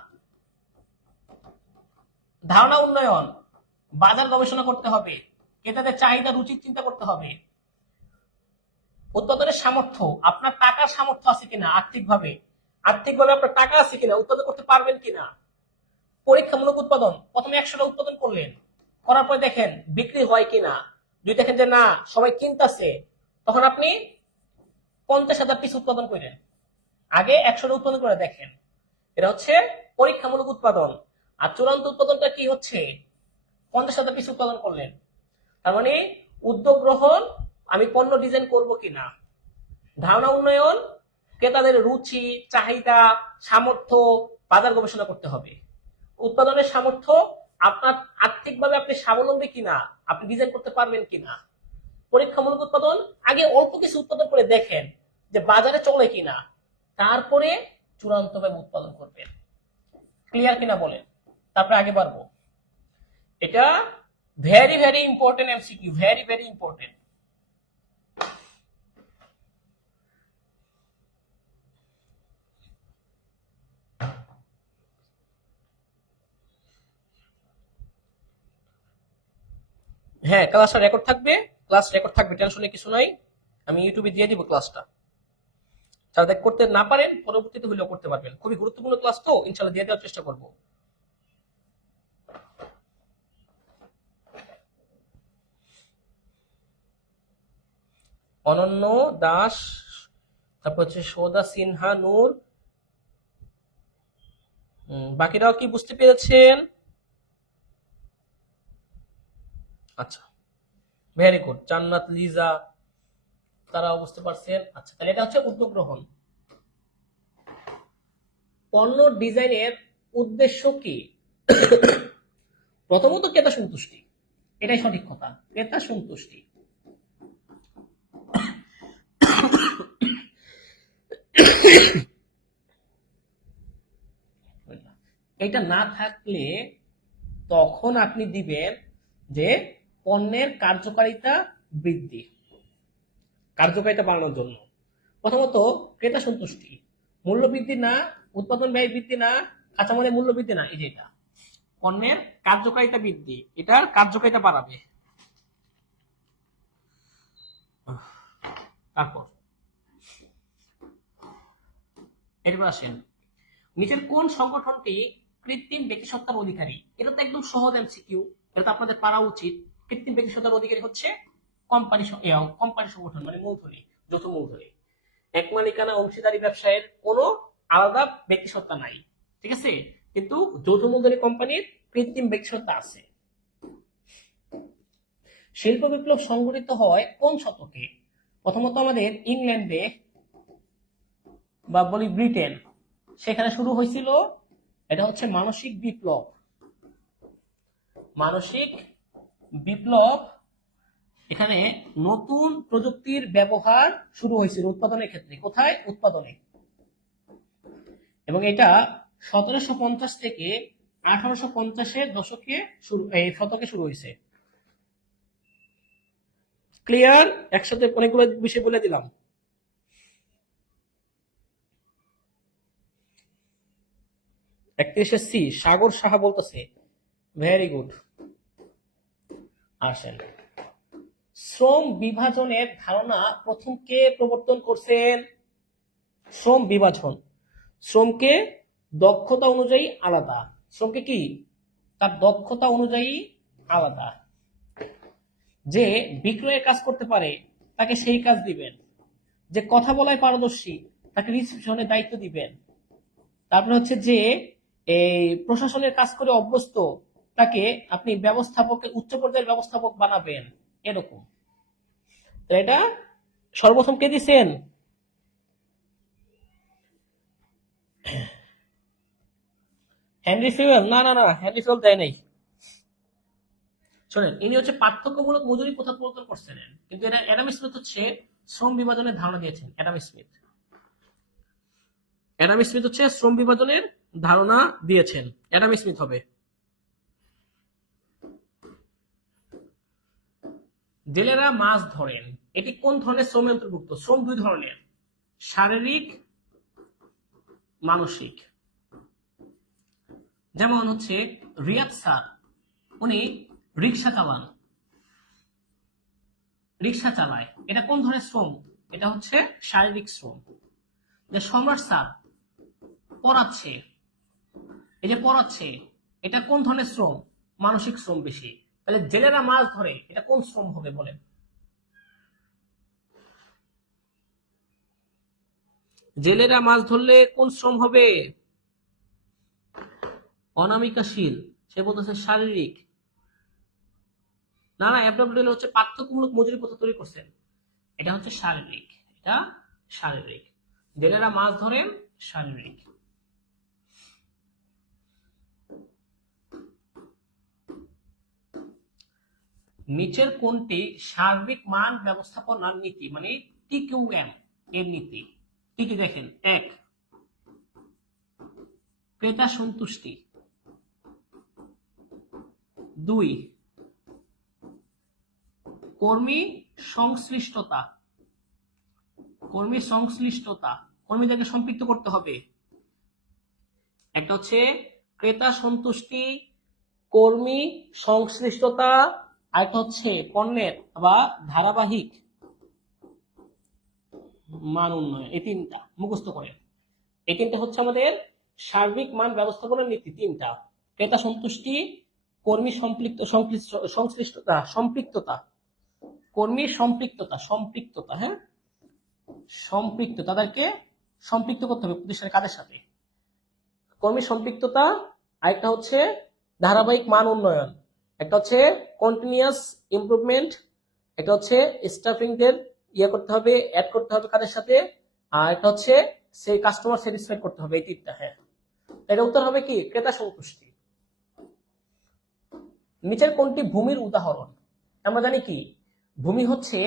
ধারণা উন্নয়ন, বাজার গবেষণা করতে হবে, ক্রেতাদের চাহিদা রুচি চিন্তা করতে হবে। উৎপাদনের সামর্থ্য, আপনার টাকার সামর্থ্য আছে কিনা, আর্থিকভাবে আপনার টাকা আছে কিনা, উৎপাদন করতে পারবেন কিনা। পরীক্ষামূলক উৎপাদন, প্রথমে 100টা উৎপাদন করলেন, করার পরে দেখেন বিক্রি হয় কিনা। যদি দেখেন যে না, সবাই কিনতেছে, তখন আপনি 50,000 পিস উৎপাদন করেন। আগে 100টা উৎপাদন করে দেখেন। এটা হচ্ছে পরীক্ষামূলক উৎপাদন। আর চূড়ান্ত উৎপাদনটা কি হচ্ছে? 50,000 পিস উৎপাদন করলেন, তার মানে উদ্যোগ গ্রহণ, আমি পণ্য ডিজাইন করব কিনা। ধারণা উন্নয়ন, ক্রেতাদের রুচি চাহিদা সামর্থ্য, বাজার গবেষণা করতে হবে। উৎপাদনের সামর্থ্য, আপনার আর্থিকভাবে আপনি স্বাবলম্বী কিনা, আপনি ডিজাইন করতে পারবেন কিনা। পরীক্ষামূলক উৎপাদন, আগে অল্প কিছু উৎপাদন করে দেখেন যে বাজারে চলে কিনা, তারপরে চূড়ান্তভাবে উৎপাদন করবেন। ক্লিয়ার কিনা বলেন, তারপরে আগে বাড়বো। এটা very very important MCQ, very very important. হ্যাঁ, ক্লাসটা রেকর্ড থাকবে, ক্লাস রেকর্ড থাকবে, টেনশনে কিছু নাই। আমি ইউটিউবে দিয়ে দিব ক্লাসটা, যারা করতে না পারেন পরবর্তীতে হলেও করতে পারবেন। খুবই গুরুত্বপূর্ণ ক্লাস, তো ইনশাআল্লাহ দিয়ে দেওয়ার চেষ্টা করব। অনন্য দাস, তারপর হচ্ছে সৌদা সিনহা নূর, বাকিরাও কি বুঝতে পেরেছেন? আচ্ছা, ভেরি গুড। জান্নাত লিজা, তারাও বুঝতে পারছেন। আচ্ছা, তাহলে এটা হচ্ছে উদ্যোগ গ্রহণ। পণ্য ডিজাইনের উদ্দেশ্য কি? প্রথমত ক্রেতা সন্তুষ্টি, এটাই সঠিক কথা, ক্রেতা সন্তুষ্টি। এটা না থাকলে তখন আপনি দিবেন যে পণ্যের কার্যকারিতা বৃদ্ধি, কার্যকারিতা বাড়ানোর জন্য। প্রথমত ক্রেতা সন্তুষ্টি, মূল্য বৃদ্ধি না, উৎপাদন ব্যয় বৃদ্ধি না, কাঁচামালের মূল্য বৃদ্ধি না, এই যে এটা পণ্যের কার্যকারিতা বৃদ্ধি, এটার কার্যকারিতা বাড়াবে। তারপর এরপর আসেন, নিচের কোন সংগঠনটি কৃত্রিম ব্যক্তিসত্তার অধিকারী? এটা তো একদম সহজ এমসিকিউ, এটা তো আপনাদের পারা উচিত। কৃত্রিম ব্যক্তিসত্তার অধিকারী হচ্ছে কোম্পানি সংগঠন, মানে মূলধনী, যৌথ মূলধনী। এক মালিকানা অংশীদারি ব্যবসায়ের কোনো আলাদা ব্যক্তিসত্তা নাই, ঠিক আছে, কিন্তু যৌথ মূলধনী কোম্পানির কৃত্রিম ব্যক্তিসত্তা আছে। শিল্প বিপ্লব সংঘটিত হয় কোন শতকে? প্রথমত আমাদের ইংল্যান্ডে বা বলি ব্রিটেন, সেখানে শুরু হয়েছিল এটা হচ্ছে মানসিক বিপ্লব। মানসিক বিপ্লব, এখানে নতুন প্রযুক্তির ব্যবহার শুরু হয়েছিল উৎপাদনের ক্ষেত্রে। কোথায়? উৎপাদনে। এবং এটা 1750 থেকে 1850-এর দশকে শতকে শুরু হয়েছে। ক্লিয়ার? একসাথে অনেকগুলো বিষয় বলে দিলাম। একত্রিশে সি, সাগর সাহা বলতেছে ভেরি গুড। আসেন, শ্রম বিভাজনের ধারণা প্রথম কে প্রবর্তন করছেন? শ্রম বিভাজন। শ্রমকে দক্ষতা অনুযায়ী আলাদা। শ্রমকে কি? তার দক্ষতা অনুযায়ী আলাদা। যে বিক্রয়ের কাজ করতে পারে তাকে সেই কাজ দিবেন, যে কথা বলায় পারদর্শী তাকে রিসিপশনের দায়িত্ব দিবেন। তারপরে হচ্ছে যে এই প্রশাসনের কাজ করে অভ্যস্ত তাকে আপনি ব্যবস্থাপক, উচ্চ পর্যায়ের ব্যবস্থাপক বানাবেন, এরকম। এটা সর্বপ্রথম কে দিচ্ছেন? হেনরি ফিওয়েল? না না না, হেনরি ফিওয়েল দেয় নাই। শোনেন, ইনি হচ্ছে পার্থক্যমূলক মজুরি প্রথা প্রবর্তন করছেন, কিন্তু এটা অ্যাডাম স্মিথ হচ্ছে শ্রম বিভাজনের ধারণা দিয়েছেন। অ্যাডাম স্মিথ হচ্ছে শ্রম বিভাজনের ধারণা দিয়েছেন। অ্যাডাম স্মিথ হবে। জেলেরা মাছ ধরেন, এটি কোন ধরনের শ্রমের অন্তর্ভুক্ত? শ্রম দুই ধরনের, শারীরিক, মানসিক। যেমন হচ্ছে রিয়াদ স্যার, উনি রিক্সা চালায়, এটা কোন ধরনের শ্রম? এটা হচ্ছে শারীরিক শ্রম। যে সম্রাট স্যার পড়াচ্ছে, এই যে পড়াচ্ছে, এটা কোন ধরনের শ্রম? মানসিক শ্রম বেশি। তাহলে জেলেরা মাছ ধরে, এটা কোন শ্রম হবে বলেন? জেলেরা মাছ ধরলে কোন শ্রম হবে? অনামিকাশীল। সে বলতেছে শারীরিক। না না, এফডব্লিউ হচ্ছে পার্থক্যমূলক মজুরি প্রথা তৈরি করছেন, এটা হচ্ছে শারীরিক। এটা শারীরিক। জেলেরা মাছ ধরেন, শারীরিক। নিচের কোনটি সার্বিক মান ব্যবস্থাপনার নীতি, মানে টিকিউএম এর নীতি? কি কি দেখেন? 1, ক্রেতা সন্তুষ্টি। 2, কর্মী সংশ্লিষ্টতা। কর্মীদেরকে সম্পৃক্ত করতে হবে। একটা হচ্ছে ক্রেতা সন্তুষ্টি, কর্মী সংশ্লিষ্টতা, আর একটা হচ্ছে পণ্যের বা ধারাবাহিক মান উন্নয়ন। এই তিনটা মুখস্থ করেন। এই তিনটা হচ্ছে আমাদের সার্বিক মান ব্যবস্থাপনার নীতি। তিনটা: ক্রেতা সন্তুষ্টি, কর্মী সম্পৃক্ততা, কর্মী সম্পৃক্ততা, হ্যাঁ, তাদেরকে সম্পৃক্ত করতে হবে প্রতিষ্ঠানের কাজের সাথে। কর্মী সম্পৃক্ততা, আরেকটা হচ্ছে ধারাবাহিক মান উন্নয়ন, একটা হচ্ছে কন্টিনিউয়াস ইমপ্রুভমেন্ট, একটা হচ্ছে স্টাফিংদের করতে হবে, অ্যাড করতে হবে কাজের সাথে, আর একটা হচ্ছে সেই কাস্টমার স্যাটিসফাইড করতে হবে। এই তিনটা। হ্যাঁ, এটা উত্তর হবে কি? ক্রেতা সন্তুষ্টি। নিচের কোনটি ভূমির উদাহরণ? আমরা জানি কি ভূমি হচ্ছে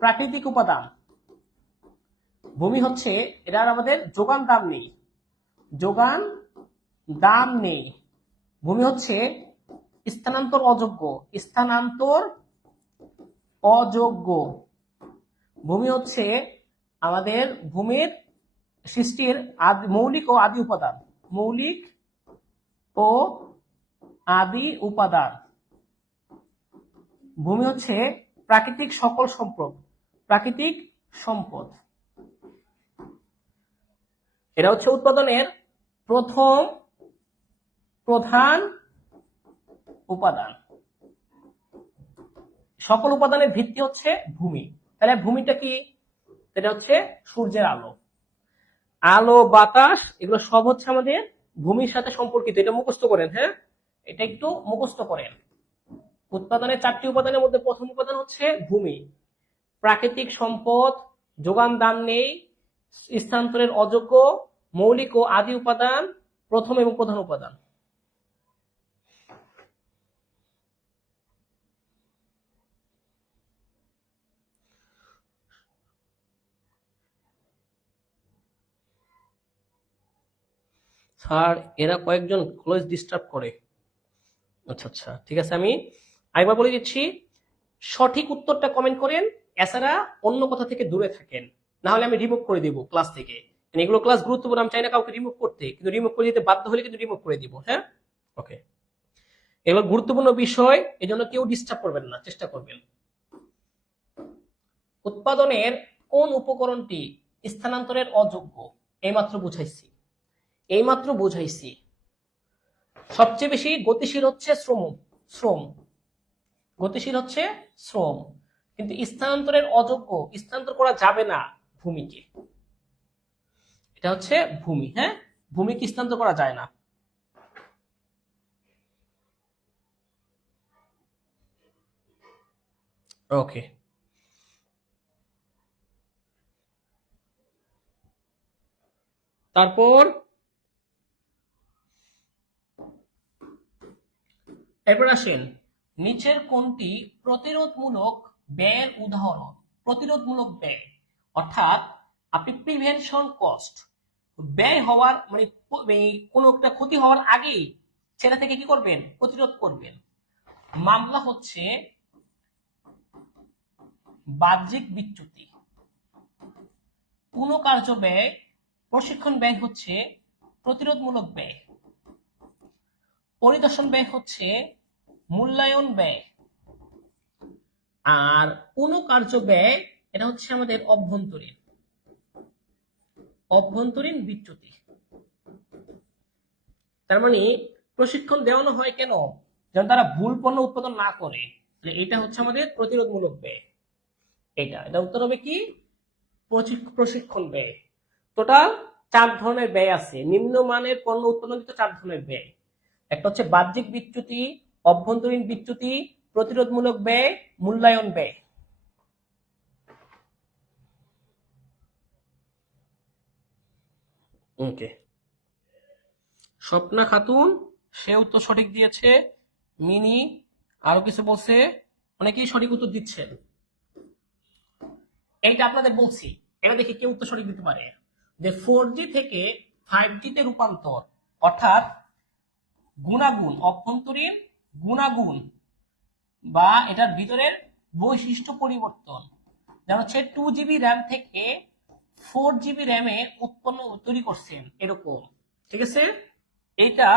প্রাকৃতিক উপাদান। ভূমি হচ্ছে, এটার আমাদের যোগান দাম নেই। ভূমি হচ্ছে স্থানান্তর অযোগ্য। ভূমি হচ্ছে আমাদের ভূমির সৃষ্টির মৌলিক ও আদি উপাদান। ভূমি হচ্ছে প্রাকৃতিক সম্পদ। এটা হচ্ছে উৎপাদনের প্রথম প্রধান উপাদান। সকল উপাদানের ভিত্তি হচ্ছে ভূমি। তাহলে ভূমিটা কি? এটা হচ্ছে সূর্যের আলো, বাতাস, এগুলো সব হচ্ছে আমাদের ভূমির সাথে সম্পর্কিত। এটা মুখস্থ করেন। হ্যাঁ, এটা একটু মুখস্থ করেন। উৎপাদনের 4টি উপাদানের মধ্যে প্রথম উপাদান হচ্ছে ভূমি। প্রাকৃতিক সম্পদ, যোগান দাম নেই, স্থানান্তরের অযোগ্য, মৌলিক ও আদি উপাদান, প্রথম এবং প্রধান উপাদান। স্যার এরা কয়েকজন ক্লোজ ডিস্টার্ব করে। আচ্ছা আচ্ছা ঠিক আছে, আমি আরেকবার বলে দিচ্ছি, সঠিক উত্তরটা কমেন্ট করেন, এছাড়া অন্য কথা থেকে দূরে থাকেন, না হলে আমি রিমুভ করে দিব ক্লাস থেকে। এগুলো ক্লাস গুরুত্বপূর্ণ, আমি চাই না কাউকে রিমুভ করতে, কিন্তু রিমুভ করে দিতে বাধ্য হলে কিন্তু রিমুভ করে দিব। হ্যাঁ ওকে, এগুলো গুরুত্বপূর্ণ বিষয়, এজন্য কেউ ডিস্টার্ব করবেন না, চেষ্টা করবেন। উৎপাদনের কোন উপকরণটি স্থানান্তরের অযোগ্য? এইমাত্র বুঝাইছি। সবচেয়ে বেশি গতিশীল হচ্ছে শ্রম, গতিশীল হচ্ছে শ্রম, কিন্তু স্থানান্তরের অযোগ্য, স্থানান্তর করা যাবে না ভূমিকে। এটা হচ্ছে ভূমি। হ্যাঁ, ভূমিকে স্থানান্তর করা যায় না। ওকে, তারপর এরপর আসেন, নিচের কোনটি প্রতিরোধমূলক ব্যয়ের উদাহরণ? প্রতিরোধমূলক ব্যয় অর্থাৎ আপনি প্রিভেনশন কস্ট, ব্যয় হওয়ার মানে কোনো একটা ক্ষতি হওয়ার আগেই সেটা থেকে কি করবেন? প্রতিরোধ করবেন। মামলা হচ্ছে বাহ্যিক বিচ্যুতি, পুনঃকার্য ব্যয়, প্রশিক্ষণ ব্যয় হচ্ছে প্রতিরোধমূলক ব্যয়, পরিদর্শন ব্যয় হচ্ছে মূল্যায়ন ব্যয়, আর পুনঃকার্য ব্যয় এটা হচ্ছে আমাদের অভ্যন্তরীণ বিচ্যুতি। তার মানে প্রশিক্ষণ দেওয়ানো হয় কেন? যেন তারা ভুল পণ্য উৎপাদন না করে। এটা হচ্ছে আমাদের প্রতিরোধমূলক ব্যয়। এটা উত্তর হবে কি? প্রশিক্ষণ ব্যয়। টোটাল 4 ধরনের ব্যয় আছে, নিম্নমানের পণ্য উৎপাদন 4 ধরনের ব্যয়। একটা হচ্ছে বাহ্যিক বিচ্যুতি, অভ্যন্তরীণ বিচ্যুতি, প্রতিরোধমূলক ব্যয়, মূল্যায়ন ব্যয়। ওকে, স্বপ্না খাতুন সেও তো সঠিক দিয়েছে, মিনি আরো কিছু বলছে, অনেকেই সঠিক উত্তর দিচ্ছেন। এইটা আপনাদের বলছি, এটা দেখে কেউ উত্তর সঠিক দিতে পারে যে 4G থেকে 5G তে রূপান্তর, অর্থাৎ গুণাগুণ, অভ্যন্তরীণ গুণাগুণ বা এটার ভিতরের বৈশিষ্ট্য পরিবর্তন, যেমন হচ্ছে 2GB র্যাম থেকে 4GB র্যামে তৈরি করছেন এরকম। ঠিক আছে, এইটা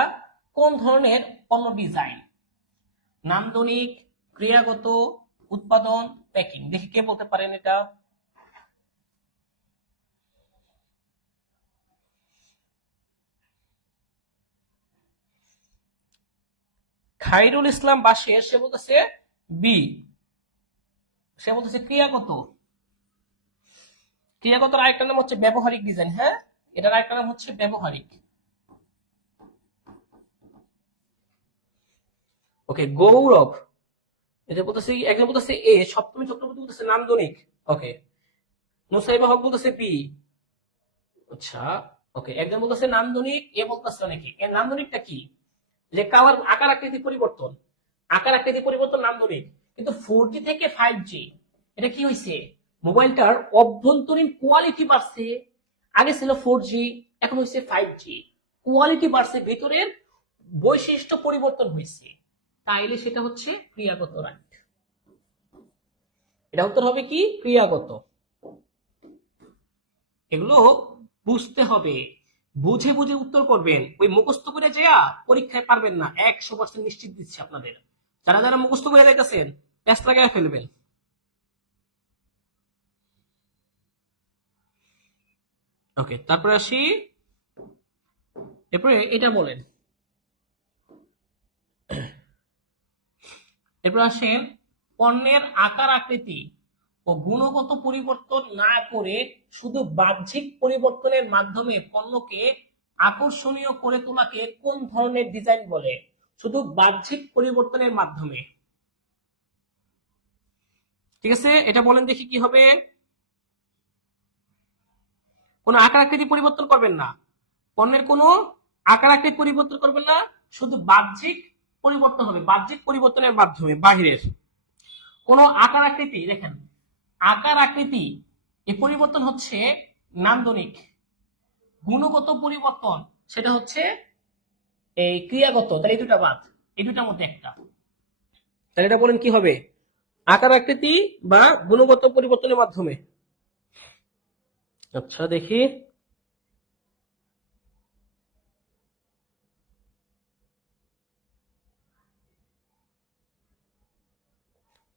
কোন ধরনের পণ্য ডিজাইন? নান্দনিক, ক্রিয়াগত, উৎপাদন, প্যাকিং। দেখি কে বলতে পারেন এটা। খাইরুল ইসলাম বাসের সে বলতেছে বি, সে বলতেছে ক্রিয়াগত। ক্রিয়াগত আরেকটা নাম হচ্ছে ব্যবহারিক ডিজাইন। হ্যাঁ, এটার আরেকটা নাম হচ্ছে ব্যবহারিক। ওকে, গৌরব এটা বলতেছে, একজন বলতেছে এ, সপ্তমী চক্রবর্তী বলতেছে নান্দনিক। ওকে, নুসাইবা হক বলতেছে বি। আচ্ছা ওকে, একজন বলতেছে নান্দনিক, এ বলতেছে অনেকে। এর নান্দনিকটা কি? যে কালার, আকার আকৃতি পরিবর্তন, আকার আকৃতি পরিবর্তন নান্দনিক। কিন্তু 4G থেকে 5G এটা কি হয়েছে? মোবাইলটার অভ্যন্তরীণ কোয়ালিটি বাড়ছে। আগে ছিল 4G, এখন হয়েছে 5G, কোয়ালিটি বাড়ছে, ভেতরের বৈশিষ্ট্য পরিবর্তন হয়েছে, তাইলে সেটা হচ্ছে ক্রিয়াগত। রাইট, এটা উত্তর হবে কি? ক্রিয়াগত। এগুলো বুঝতে হবে, বুঝে বুঝে উত্তর করবেন। ওই মুখস্থ করে যা পরীক্ষায় পারবেন না, 100% নিশ্চিত দিচ্ছি আপনাদের। যারা যারা মুখস্থ করে যাইতেছেন টেস্ট লাগায় ফেলবেন। ওকে, তারপরে আসি, এরপরে এটা বলেন, এরপর আসেন, পণ্যের আকার আকৃতি ও গুণগত পরিবর্তন না করে শুধু বাহ্যিক পরিবর্তনের মাধ্যমে পণ্যকে আকর্ষণীয় করে তোলাকে কোন ধরনের ডিজাইন বলে? শুধু বাহ্যিক পরিবর্তনের মাধ্যমে। ঠিক আছে, এটা বলেন দেখি কি হবে। কোনো আকার আকৃতি পরিবর্তন করবেন না, পণ্যের কোনো আকার আকৃতি পরিবর্তন করবেন না, শুধু বাহ্যিক পরিবর্তন হবে, বাহ্যিক পরিবর্তনের মাধ্যমে বাহিরের কোনো আকার আকৃতি, দেখেন আকার আকৃতি এই পরিবর্তন হচ্ছে নান্দনিক, গুণগত পরিবর্তন সেটা হচ্ছে এই ক্রিয়াগত। তাহলে এই দুটা বাদ, এই দুটার মধ্যে একটা, তাহলে এটা বলেন কি হবে, আকার আকৃতি বা গুণগত পরিবর্তনের মাধ্যমে। আচ্ছা দেখি,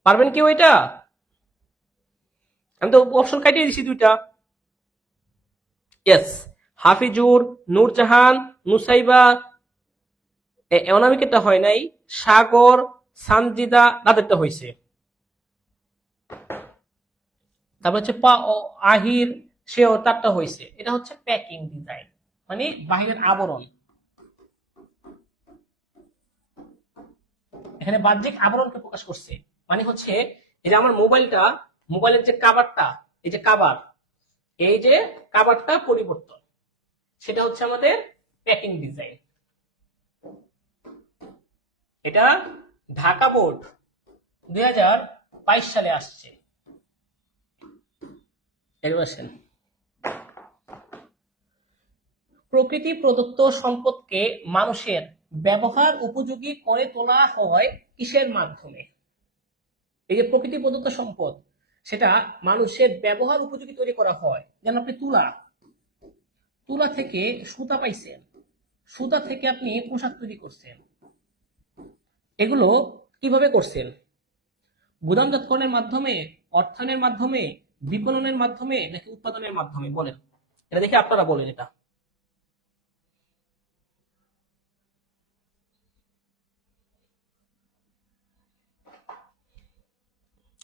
পারবেন কেউ এটা? আমি তো অপশন কাটিয়ে দিছি দুইটা। ইয়েস, হাফিজুর, নূরজাহান, নুসাইবা, অনামিকেটা হয় নাই, সাগর, সানজিদা, তাদেরটা হয়েছে। তারপর হচ্ছে আহির, সেও তারটা হয়েছে। এটা হচ্ছে প্যাকিং ডিজাইন, মানে বাহিরের আবরণ, এখানে বাহ্যিক আবরণকে প্রকাশ করছে। মানে হচ্ছে এই যে আমার মোবাইলটা, মোবাইলের যে কাভারটা, এই যে কাভার, এই যে কাভারটা পরিবর্তন, সেটা হচ্ছে আমাদের প্যাকিং ডিজাইন। এটা ঢাকা বোর্ড 2022 সালে আসছে। প্রকৃতি প্রদত্ত সম্পদকে মানুষের ব্যবহার উপযোগী করে তোলা হয় কিসের মাধ্যমে? এই যে প্রকৃতি প্রদত্ত সম্পদ, সেটা মানুষের ব্যবহার উপযোগী তৈরি করা হয়। যেমন আপনি তুলা, তুলা থেকে সুতা পাইছেন, সুতা থেকে আপনি পোশাক তৈরি করছেন, এগুলো কিভাবে করছেন? গুদামজাতকরণের মাধ্যমে, অর্থায়নের মাধ্যমে, বিপণনের মাধ্যমে, নাকি উৎপাদনের মাধ্যমে? বলেন, এটা দেখে আপনারা বলেন এটা।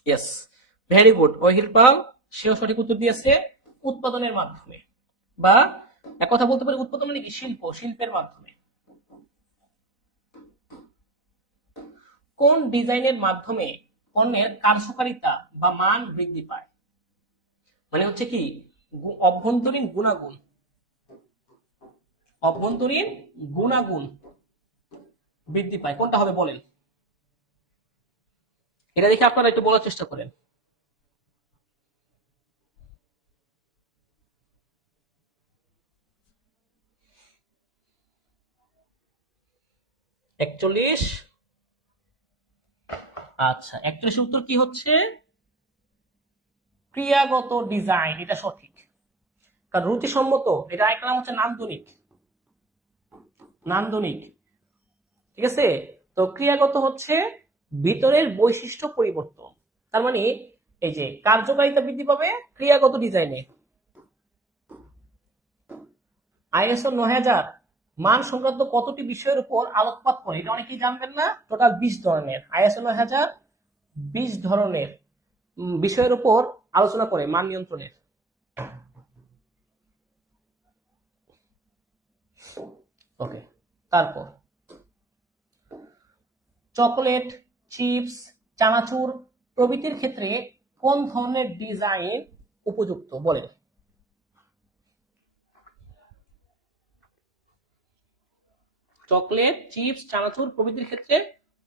ইয়েস, ভেরি গুড, ওহিল পাল, সেও সঠিক উত্তর দিয়েছে, উৎপাদনের মাধ্যমে, বা এক কথা বলতে পারি উৎপাদন মানে কি, শিল্প, শিল্পের মাধ্যমে। কোন ডিজাইনের মাধ্যমে পণ্যের কার্যকারিতা বা মান বৃদ্ধি পায়? মানে হচ্ছে কি, অভ্যন্তরীণ গুণাগুণ, অভ্যন্তরীণ গুণাগুণ বৃদ্ধি পায়, কোনটা হবে বলেন? এটা দেখে আপনারা একটু বলার চেষ্টা করেন। একচল্লিশ। আচ্ছা, 41 উত্তর কি হচ্ছে, ক্রিয়াগত ডিজাইন, এটা সঠিক। কারণ রুচিসম্মত, এটা একটা নাম হচ্ছে নান্দনিক, নান্দনিক, ঠিক আছে। তো ক্রিয়াগত হচ্ছে ভিতরের বৈশিষ্ট্য পরিবর্তন, তার মানে এই যে কার্যকারিতা বৃদ্ধি পাবে ক্রিয়াগত ডিজাইনে। ISO 9000 মান সংক্রান্ত কতটি বিষয়ের উপর আলোকপাত করে? এটা অনেকেই জানবেন না। টোটাল 20 ধরনের, ISO 9000 20 ধরনের বিষয়ের উপর আলোচনা করে মান নিয়ন্ত্রণের। ওকে, তারপর চকলেট, চিপস, চানাচুর প্রভৃতির ক্ষেত্রে কোন ধরনের ডিজাইন উপযুক্ত? বলেন। চকলেট, চিপস, চানাচুর প্রভৃতির ক্ষেত্রে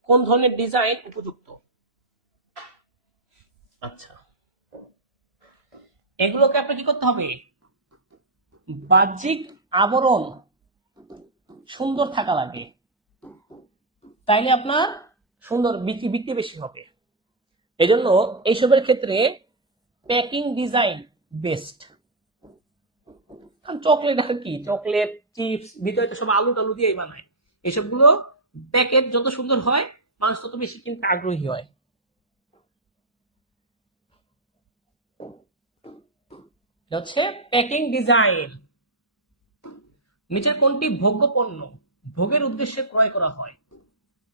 কোন ধরনের ডিজাইন উপযুক্ত? আচ্ছা, এগুলোকে আপনি কি করতে হবে, বাহ্যিক আবরণ সুন্দর থাকা লাগে, তাইলে আপনার সুন্দর বিক্রি বেশি হবে। এজন্য এইসবের ক্ষেত্রে প্যাকিং ডিজাইন বেস্ট। কারণ চকলেট কি, চকলেট, চিপস ভিতরে তো সব আলু টালু দিয়েই বানায়, এসবগুলো প্যাকেট যত সুন্দর হয় মানুষ তত বেশি কিনতে আগ্রহী হয়। হচ্ছে প্যাকিং ডিজাইন। নিচের কোনটি ভোগ্য পণ্য ভোগের উদ্দেশ্যে ক্রয় করা হয়?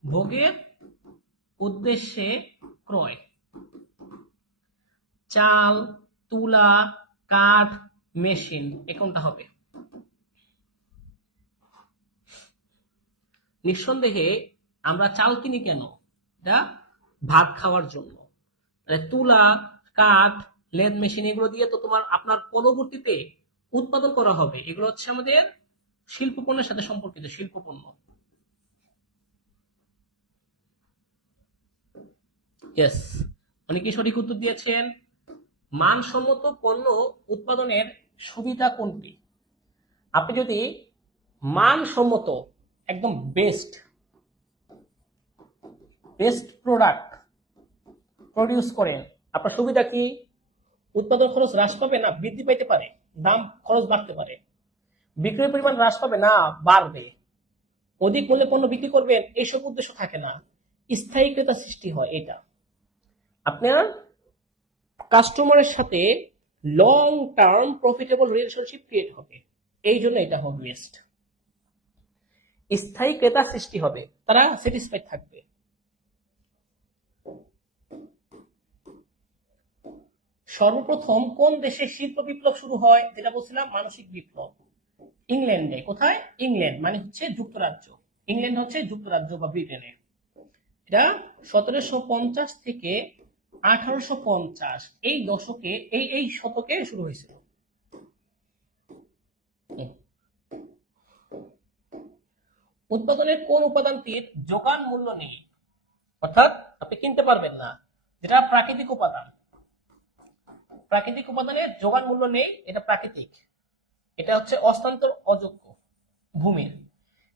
ভোগের উদ্দেশ্যে ক্রয়, চাল, তুলা, কাঠ, মেশিন, এ কোনটা হবে? নিঃসন্দেহে আমরা চাল কিনি কেন? এটা ভাত খাওয়ার জন্য। তুলা, কাঠ, লেদ মেশিন, এগুলো দিয়ে তো তোমার আপনার পরবর্তীতে উৎপাদন করা হবে, এগুলো হচ্ছে আমাদের শিল্প পণ্যের সাথে সম্পর্কিত শিল্প পণ্য। ইয়েস, অনেকেই সঠিক উত্তর দিয়েছেন। মানসম্মত পণ্য উৎপাদনের সুবিধা কোনটি? আপনি যদি মানসম্মত একদম বেস্ট প্রোডাক্ট প্রডিউস করেন, আপনার সুবিধা কি? উৎপাদন খরচ হ্রাস পাবে না বৃদ্ধি পাইতে পারে, দাম খরচ বাড়তে পারে, বিক্রয় পরিমাণ হ্রাস পাবে না বাড়বে, অধিক মূল্যে পণ্য বিক্রি করবেন, এইসব উদ্দেশ্য থাকে না, স্থায়ী ক্রেতা সৃষ্টি হয়। এটা আপনার কাস্টমারের সাথে long term profitable relationship create হবে, এই জন্য এটা হবে বেস্ট। স্থায়ী ক্রেতা সৃষ্টি হবে, তারা স্যাটিসফাইড থাকবে। সর্বপ্রথম কোন দেশে শিল্প বিপ্লব শুরু হয়? যেটা বলছিলাম মানসিক বিপ্লব। ইংল্যান্ডে। কোথায়? ইংল্যান্ড মানে হচ্ছে যুক্তরাজ্য। ইংল্যান্ড হচ্ছে যুক্তরাজ্য বা ব্রিটেনে। এটা 1750 থেকে 1850 এই দশকে এই শতকে শুরু হয়েছিল। উৎপাদনের কোন উপাদানটির যোগান মূল্য নেই, অর্থাৎ আপনি কিনতে পারবেন না, যেটা প্রাকৃতিক উপাদান। প্রাকৃতিক উপাদানের যোগান মূল্য নেই, এটা প্রাকৃতিক, এটা হচ্ছে হস্তান্তর অযোগ্য ভূমির,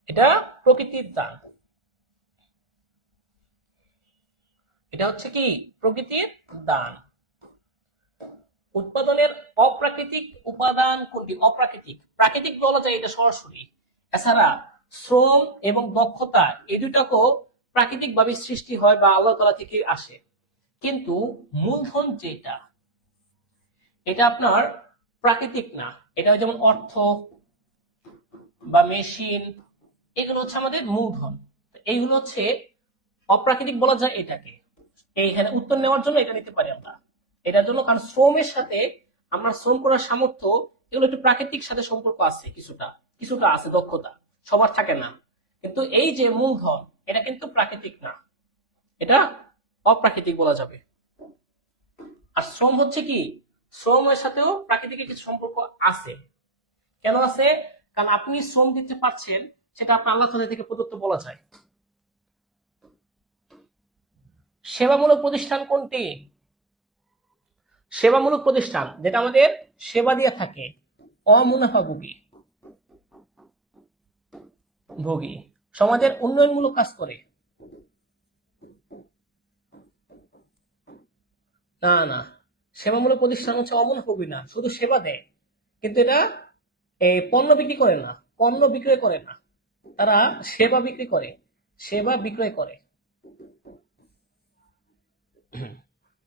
এটা প্রকৃতির দান। এটা হচ্ছে কি? প্রকৃতির দান। উৎপাদনের অপ্রাকৃতিক উপাদান কোনটি? অপ্রাকৃতিক। প্রাকৃতিক বলা যায় এটা সরাসরি, এছাড়া শ্রম এবং দক্ষতা এই দুটাকেও প্রাকৃতিক ভাবে সৃষ্টি হয় বা আল্লাহ তাআলা থেকে আসে, কিন্তু মূলধন যেটা এটা আপনার প্রাকৃতিক না। এটা যেমন অর্থ বা মেশিন, এগুলো হচ্ছে আমাদের মূলধন, এইগুলো হচ্ছে অপ্রাকৃতিক বলা যায় এটাকে। এইখানে উত্তর নেওয়ার জন্য এটা নিতে পারি আমরা, এটার জন্য, কারণ শ্রমের সাথে আমরা শ্রম করার সামর্থ্য, এগুলো একটু প্রাকৃতিক সাথে সম্পর্ক আছে, কিছুটা আছে, দক্ষতা সবার থাকে না, কিন্তু এই যে মূলধন এটা কিন্তু প্রাকৃতিক না, এটা অপ্রাকৃতিক বলা যাবে। আর শ্রম হচ্ছে কি? শ্রমের সাথেও প্রাকৃতিক কিছু সম্পর্ক আছে। কেন আছে? কারণ আপনি শ্রম দিতে পারছেন, সেটা আপনার আল্লাহ তাআলা থেকে প্রদত্ত বলা যায়। সেবামূলক প্রতিষ্ঠান কোনটি? সেবামূলক প্রতিষ্ঠান যেটা আমাদের সেবা দিয়ে থাকে, অমুনাফাভোগী সমাজের উন্নয়নমূলক কাজ করে না। সেবামূলক প্রতিষ্ঠান হচ্ছে অমুনাফাভোগী না, শুধু সেবা দেয়, কিন্তু এটা পণ্য বিক্রি করে না, পণ্য বিক্রয় করে না, তারা সেবা বিক্রি করে, সেবা বিক্রয় করে।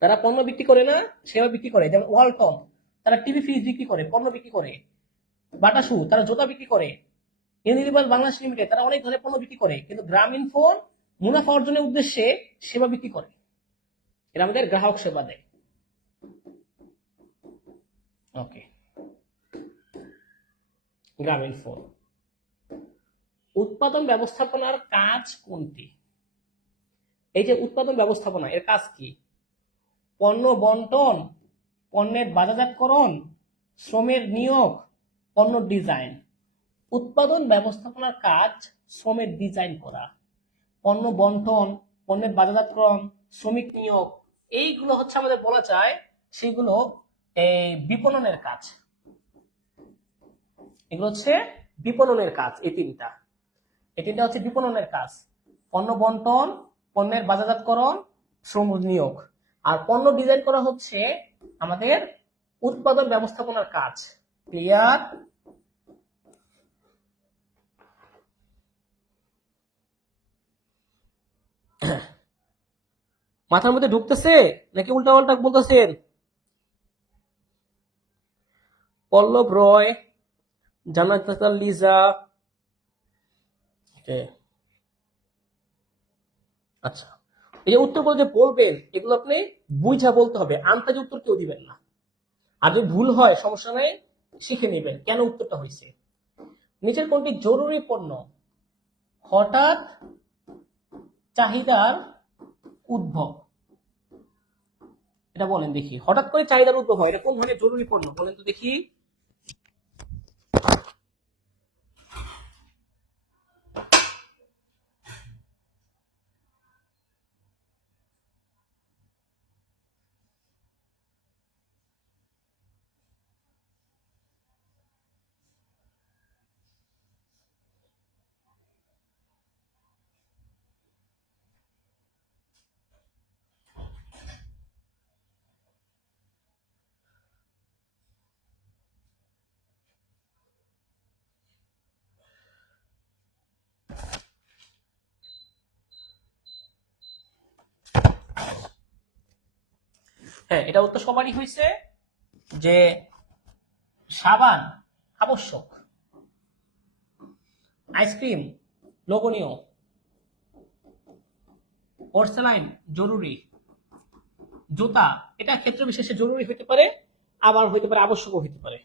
তারা পণ্য বিক্রি করে না, সেবা বিক্রি করে। যেমন ওয়ালটন, তারা টিভি ফ্রিজ বিক্রি করে, পণ্য বিক্রি করে। বাটা শু, তারা জুতা বিক্রি করে। ইউনিলিভার বাংলাদেশ লিমিটেড, তারা অনেক ধরনের পণ্য বিক্রি করে, কিন্তু গ্রামীণ ফোন মুনাফা অর্জনের উদ্দেশ্যে সেবা বিক্রি করে, এরা আমাদের গ্রাহক সেবা দেয়। ওকে, গ্রামীণ ফোন। উৎপাদন ব্যবস্থাপনার কাজ কোনটি? এই যে উৎপাদন ব্যবস্থাপনা, এর কাজ কি? পণ্য বন্টন, পণ্যের বাজারজাতকরণ, শ্রমের নিয়োগ, পণ্য ডিজাইন। উৎপাদন ব্যবস্থাপনার কাজ শ্রমের ডিজাইন করা, পণ্য বন্টন, পণ্যের বাজারজাতকরণ, শ্রমিক নিয়োগ, এইগুলো হচ্ছে আমাদের বলা যায় সেগুলো বিপণনের কাজ। এগুলো হচ্ছে বিপণনের কাজ। এই তিনটা হচ্ছে বিপণনের কাজ। পণ্য বন্টন, পণ্যের বাজারজাতকরণ, শ্রম নিয়োগ। আর পণ্য ডিজাইন করা হচ্ছে আমাদের উৎপাদন ব্যবস্থাপনার কাজ। ক্লিয়ার? মাথার মধ্যে ঢুকতেছে নাকি উল্টা পাল্টা বলতেছেন? পল্লব রয়, জান্নাত লিজা। আচ্ছা, এই যে উত্তরগুলো যে বলবেন, এগুলো আপনি বুঝা বলতে হবে, আন্তাজে উত্তর কেউ দিবেন না। আর যদি ভুল হয় সমস্যা নেই, শিখে নেবেন কেন উত্তরটা হয়েছে। নিচের কোনটি জরুরি পণ্য? হঠাৎ চাহিদার উদ্ভব, এটা বলেন দেখি। হঠাৎ করে চাহিদার উদ্ভব হয়, এটা কোন ধরনের জরুরি পণ্য বলেন তো দেখি। হ্যাঁ, এটা উত্তর সবারই হয়েছে যে সাবান আবশ্যক, আইসক্রিম লোভনীয়, পোর্সেলাইন জরুরি, জুতা এটা ক্ষেত্র বিশেষে জরুরি হতে পারে, আবার হইতে পারে আবশ্যকও হতে পারে।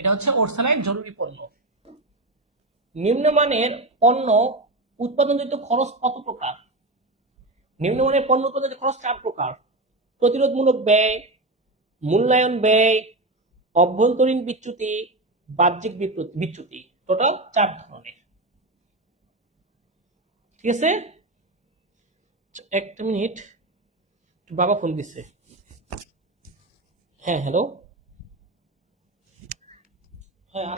এটা হচ্ছে পোর্সেলাইন জরুরি পণ্য। নিম্নমানের পণ্য উৎপাদনজনিত খরচ কত প্রকার? নিম্নমানের পণ্য উৎপাদনের খরচ 4 প্রকার: প্রতিরোধমূলক ব্যয়, মূল্যায়ন ব্যয়, অভ্যন্তরীণ বিচ্যুতি, বাহ্যিক বিচ্যুতি। টোটাল 4 ধরনের। ঠিক আছে, একটা মিনিট, বাবা ফোন দিচ্ছে। হ্যাঁ, হ্যালো। হ্যাঁ,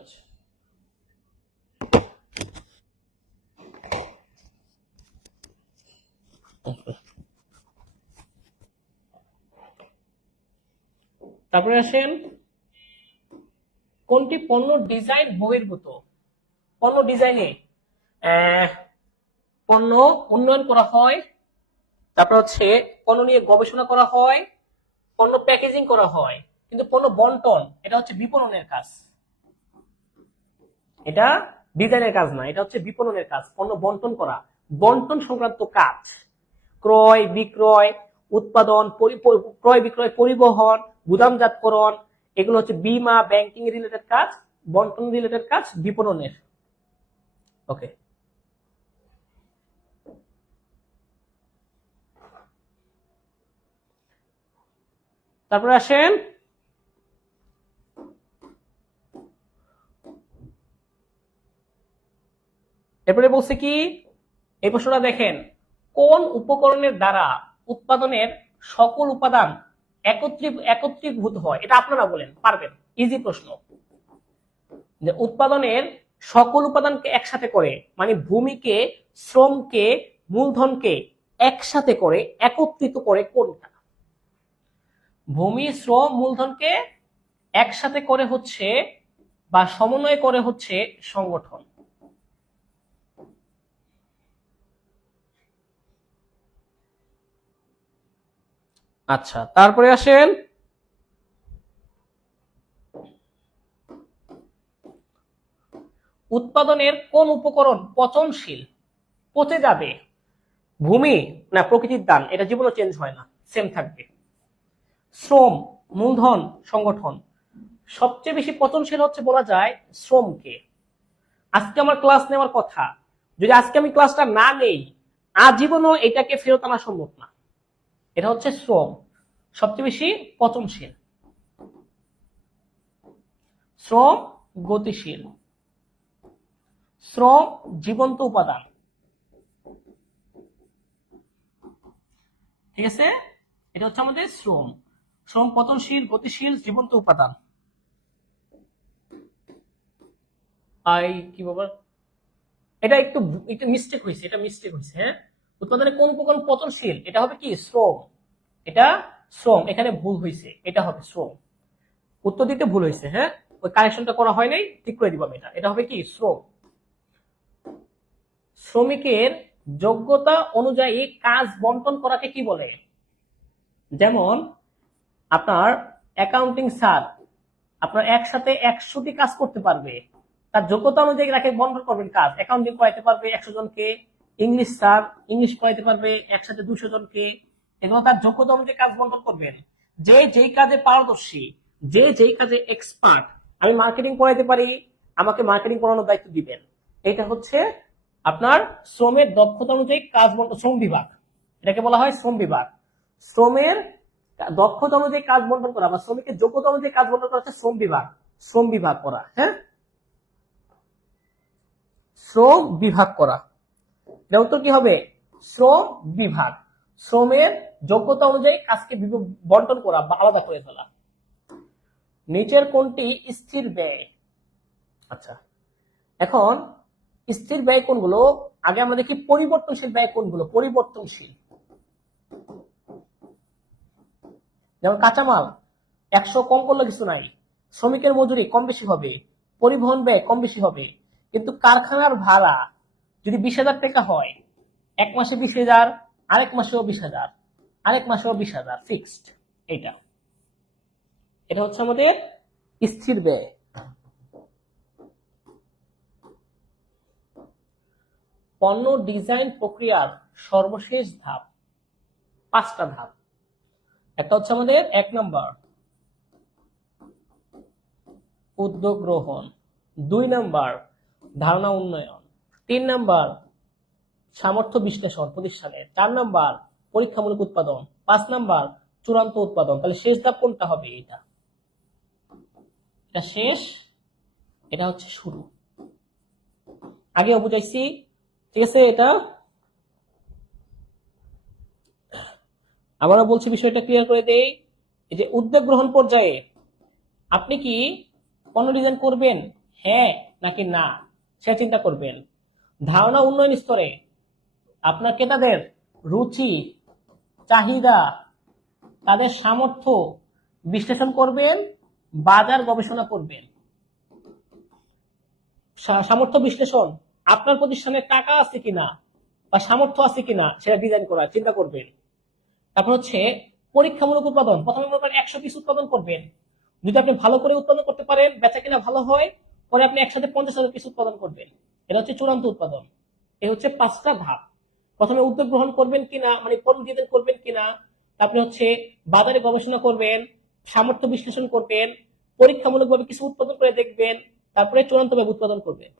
আচ্ছা। তারপরে আসেন, কোনটি পণ্য ডিজাইন বহির্ভূত? পণ্য ডিজাইনে পণ্য উন্নয়ন করা হয়, তারপর হচ্ছে পণ্য নিয়ে গবেষণা করা হয়, পণ্য প্যাকেজিং করা হয়, কিন্তু পণ্য বন্টন এটা হচ্ছে বিপণনের কাজ। এটা ডিজাইনের কাজ না, এটা হচ্ছে বিপণনের কাজ। পণ্য বন্টন করা, বন্টন সংক্রান্ত কাজ, ক্রয় বিক্রয়, উৎপাদন, ক্রয় বিক্রয়, পরিবহন, গুদামজাতকরণ, এগুলো হচ্ছে বীমা ব্যাংকিং রিলেটেড কাজ। বন্টন রিলেটেড কাজ বিপণনের। ওকে, তারপরে আসেন, এরপরে বলছে কি, এই প্রশ্নটা দেখেন, কোন উপকরণের দ্বারা উৎপাদনের সকল উপাদান একত্রীভূত হয়? এটা আপনারা বলেন, পারবেন, ইজি প্রশ্ন। যে উৎপাদনের সকল উপাদানকে একসাথে করে, মানে ভূমিকে, শ্রমকে, মূলধনকে একসাথে করে, একত্রিত করে কোনটা? ভূমি, শ্রম, মূলধনকে একসাথে করে হচ্ছে বা সমন্বয় করে হচ্ছে সংগঠন। আচ্ছা, তারপরে আসেন, উৎপাদনের কোন উপকরণ পচনশীল, পচে যাবে? ভূমি না প্রকৃতির দান, এটা জীবনও চেঞ্জ হয় না, সেম থাকবে। শ্রম, মূলধন, সংগঠন। সবচেয়ে বেশি পচনশীল হচ্ছে বলা যায় শ্রমকে। আজকে আমার ক্লাস নেওয়ার কথা, যদি আজকে আমি ক্লাসটা না নেই, আজীবনও এটাকে ফেরত আনা সম্ভব না। এটা হচ্ছে শ্রম, সবচেয়ে বেশি পচনশীল। শ্রম গতিশীল, শ্রম জীবন্ত উপাদান। ঠিক আছে, এটা হচ্ছে আমাদের শ্রম। শ্রম পতনশীল, গতিশীল, জীবন্ত উপাদান। কি বাবা, এটা একটু মিস্টেক হয়েছে, এটা মিস্টেক হয়েছে। হ্যাঁ, উৎপাদনে কোন উপকরণ পতনশীল? এটা হবে কি শ্রম, এটা শ্রম, এখানে ভুল হয়েছে, এটা হবে শ্রম। উত্তর দিতে ভুল হয়েছে, হ্যাঁ, ওই কারেকশনটা করা হয় নাই, ঠিক করে দিব আমি। এটা হবে কি শ্রম। শ্রমিকের যোগ্যতা অনুযায়ী কাজ বন্টন করাকে কি বলে? যেমন আপনার অ্যাকাউন্টিং স্যার আপনার একসাথে 100টি কাজ করতে পারবে, তার যোগ্যতা অনুযায়ী তাকে বন্টন করবেন কাজ। অ্যাকাউন্টিং করাইতে পারবে 100 জনকে, ইংলিশ স্যার ইংলিশ করাইতে পারবে একসাথে 200 জনকে। এগুলো তার যোগ্যতা অনুযায়ী কাজ বন্টন করবেন। যে যেই কাজে পারদর্শী, যে যেই কাজে এক্সপার্ট, আমি মার্কেটিং করাইতে পারি, আমাকে মার্কেটিং করানোর দায়িত্ব দিবেন। এটা হচ্ছে আপনার শ্রমের দক্ষতা অনুযায়ী কাজ বন্টন, শ্রম বিভাগ, এটাকে বলা হয় শ্রম বিভাগ। শ্রমের দক্ষতা অনুযায়ী কাজ বন্টন করা বা শ্রমিকের যোগ্যতা অনুযায়ী কাজ বন্টন করা হচ্ছে শ্রম বিভাগ। শ্রম বিভাগ করা, হ্যাঁ, শ্রম বিভাগ করা। এর উত্তর কি হবে? শ্রম বিভাগ। শ্রমের যোগ্যতা অনুযায়ী কাজকে বন্টন করা বা আলাদা করে ফেলা। নিচের কোনটি স্থির ব্যয়? আচ্ছা, এখন স্থির ব্যয় কোনগুলো? আগে আমরা দেখি পরিবর্তনশীল ব্যয় কোনগুলো। পরিবর্তনশীল, যেমন কাঁচামাল 100 কম করলে কিছু নাই, শ্রমিকের মজুরি কম বেশি হবে, পরিবহন ব্যয় কম বেশি হবে, কিন্তু কারখানার ভাড়া যদি 20,000 টাকা হয়, এক মাসে 20,000, আরেক মাসেও 20,000, আরেক মাসেও 20,000 ফিক্সড। এটা এটা হচ্ছে আমাদের স্থির ব্যয়। পণ্য ডিজাইন প্রক্রিয়ার সর্বশেষ ধাপ, 5টা ধাপ। একটা হচ্ছে আমাদের 1 নাম্বার উদ্যোগ গ্রহণ, 2 নাম্বার ধারণা উন্নয়ন, 3 নাম্বার সামর্থ্য বিশ্লেষণ প্রতিষ্ঠানের, 4 নাম্বার পরীক্ষামূলক উৎপাদন, 5 নাম্বার চূড়ান্ত উৎপাদন। তাহলে শেষ ধাপ কোনটা হবে? এটা শেষ, এটা হচ্ছে শুরু। আগেও বুঝাইছি, ঠিক আছে? এটা আবারও বলছি, বিষয়টা ক্লিয়ার করে দেই। এই যে উদ্যোগ গ্রহণ পর্যায়ে আপনি কি পণ্য ডিজাইন করবেন, হ্যাঁ নাকি না, সে চিন্তা করবেন। ধারণা উন্নয়ন স্তরে আপনার ক্রেতাদের রুচি, চাহিদা, তাদের সামর্থ্য বিশ্লেষণ করবেন, বাজার গবেষণা করবেন। সামর্থ্য বিশ্লেষণ, আপনার প্রতিষ্ঠানে টাকা আছে কিনা বা সামর্থ্য আছে কিনা সেটা ডিজাইন করার চিন্তা করবেন। তারপর হচ্ছে পরীক্ষামূলক উৎপাদন। প্রথমে মনে করেন 100 পিস উৎপাদন করবেন, যদি আপনি ভালো করে উৎপাদন করতে পারেন, বেচা কিনা ভালো হয়, পরে আপনি একসাথে 50,000 পিস উৎপাদন করবেন। এটা হচ্ছে চূড়ান্ত উৎপাদন। এই হচ্ছে 5টা ধাপ। প্রথমে উদ্যোগ গ্রহণ করবেন কিনা, মানে পণ্য ডিজাইন করবেন কিনা, তারপরে হচ্ছে বাজারে গবেষণা করবেন, সামর্থ্য বিশ্লেষণ করবেন, পরীক্ষামূলকভাবে কিছু উৎপাদন করে দেখবেন, তারপরে চূড়ান্তভাবে উৎপাদন করবেন।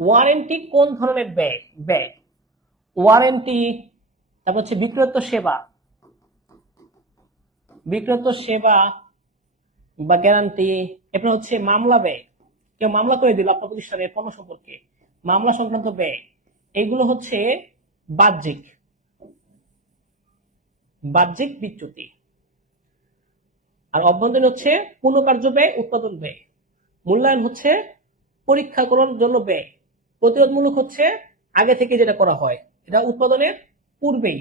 ওয়ারেন্টি কোন ধরনের ব্যয়? ওয়ারেন্টি, তারপর হচ্ছে বিক্রয়ত্ব সেবা, বা গ্যারান্টি। এরপর হচ্ছে মামলা ব্যয়, কেউ মামলা করে দিল আপনার প্রতিষ্ঠানের পণ্য সম্পর্কে, মামলা সংক্রান্ত ব্যয়। এগুলো হচ্ছে বাহ্যিক বিচ্যুতি। আর অভ্যন্তরীণ হচ্ছে পুনঃকার্য ব্যয়, উৎপাদন ব্যয়। মূল্যায়ন হচ্ছে পরীক্ষা করার জন্য ব্যয়। প্রতিরোধমূলক হচ্ছে আগে থেকে যেটা করা হয়, এটা উৎপাদনের পূর্বেই।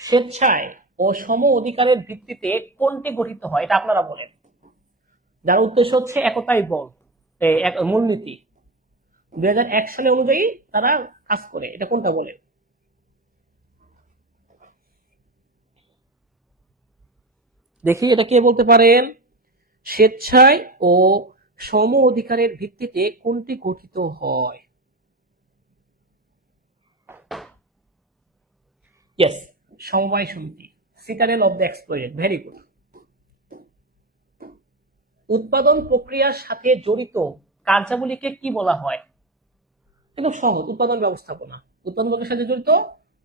স্বেচ্ছায় ও সম অধিকারের ভিত্তিতে কোনটি গঠিত হয়, এটা আপনারা বলেন। যার উদ্দেশ্য হচ্ছে একতাই বল, মূলনীতি 2001 সালে অনুযায়ী তারা কাজ করে, এটা কোনটা বলেন? দেখি এটা কে বলতে পারেন। স্বেচ্ছায় ও সম অধিকারের ভিত্তিতে কোনটি গঠিত হয়? ইয়েস, সমবায় সমিতি, citadel of the exploited. Very good. উৎপাদন প্রক্রিয়ার সাথে জড়িত কার্যাবলীকে কি বলা হয়? একদম সহজ, উৎপাদন ব্যবস্থাপনা। উৎপাদন প্রক্রিয়ার সাথে জড়িত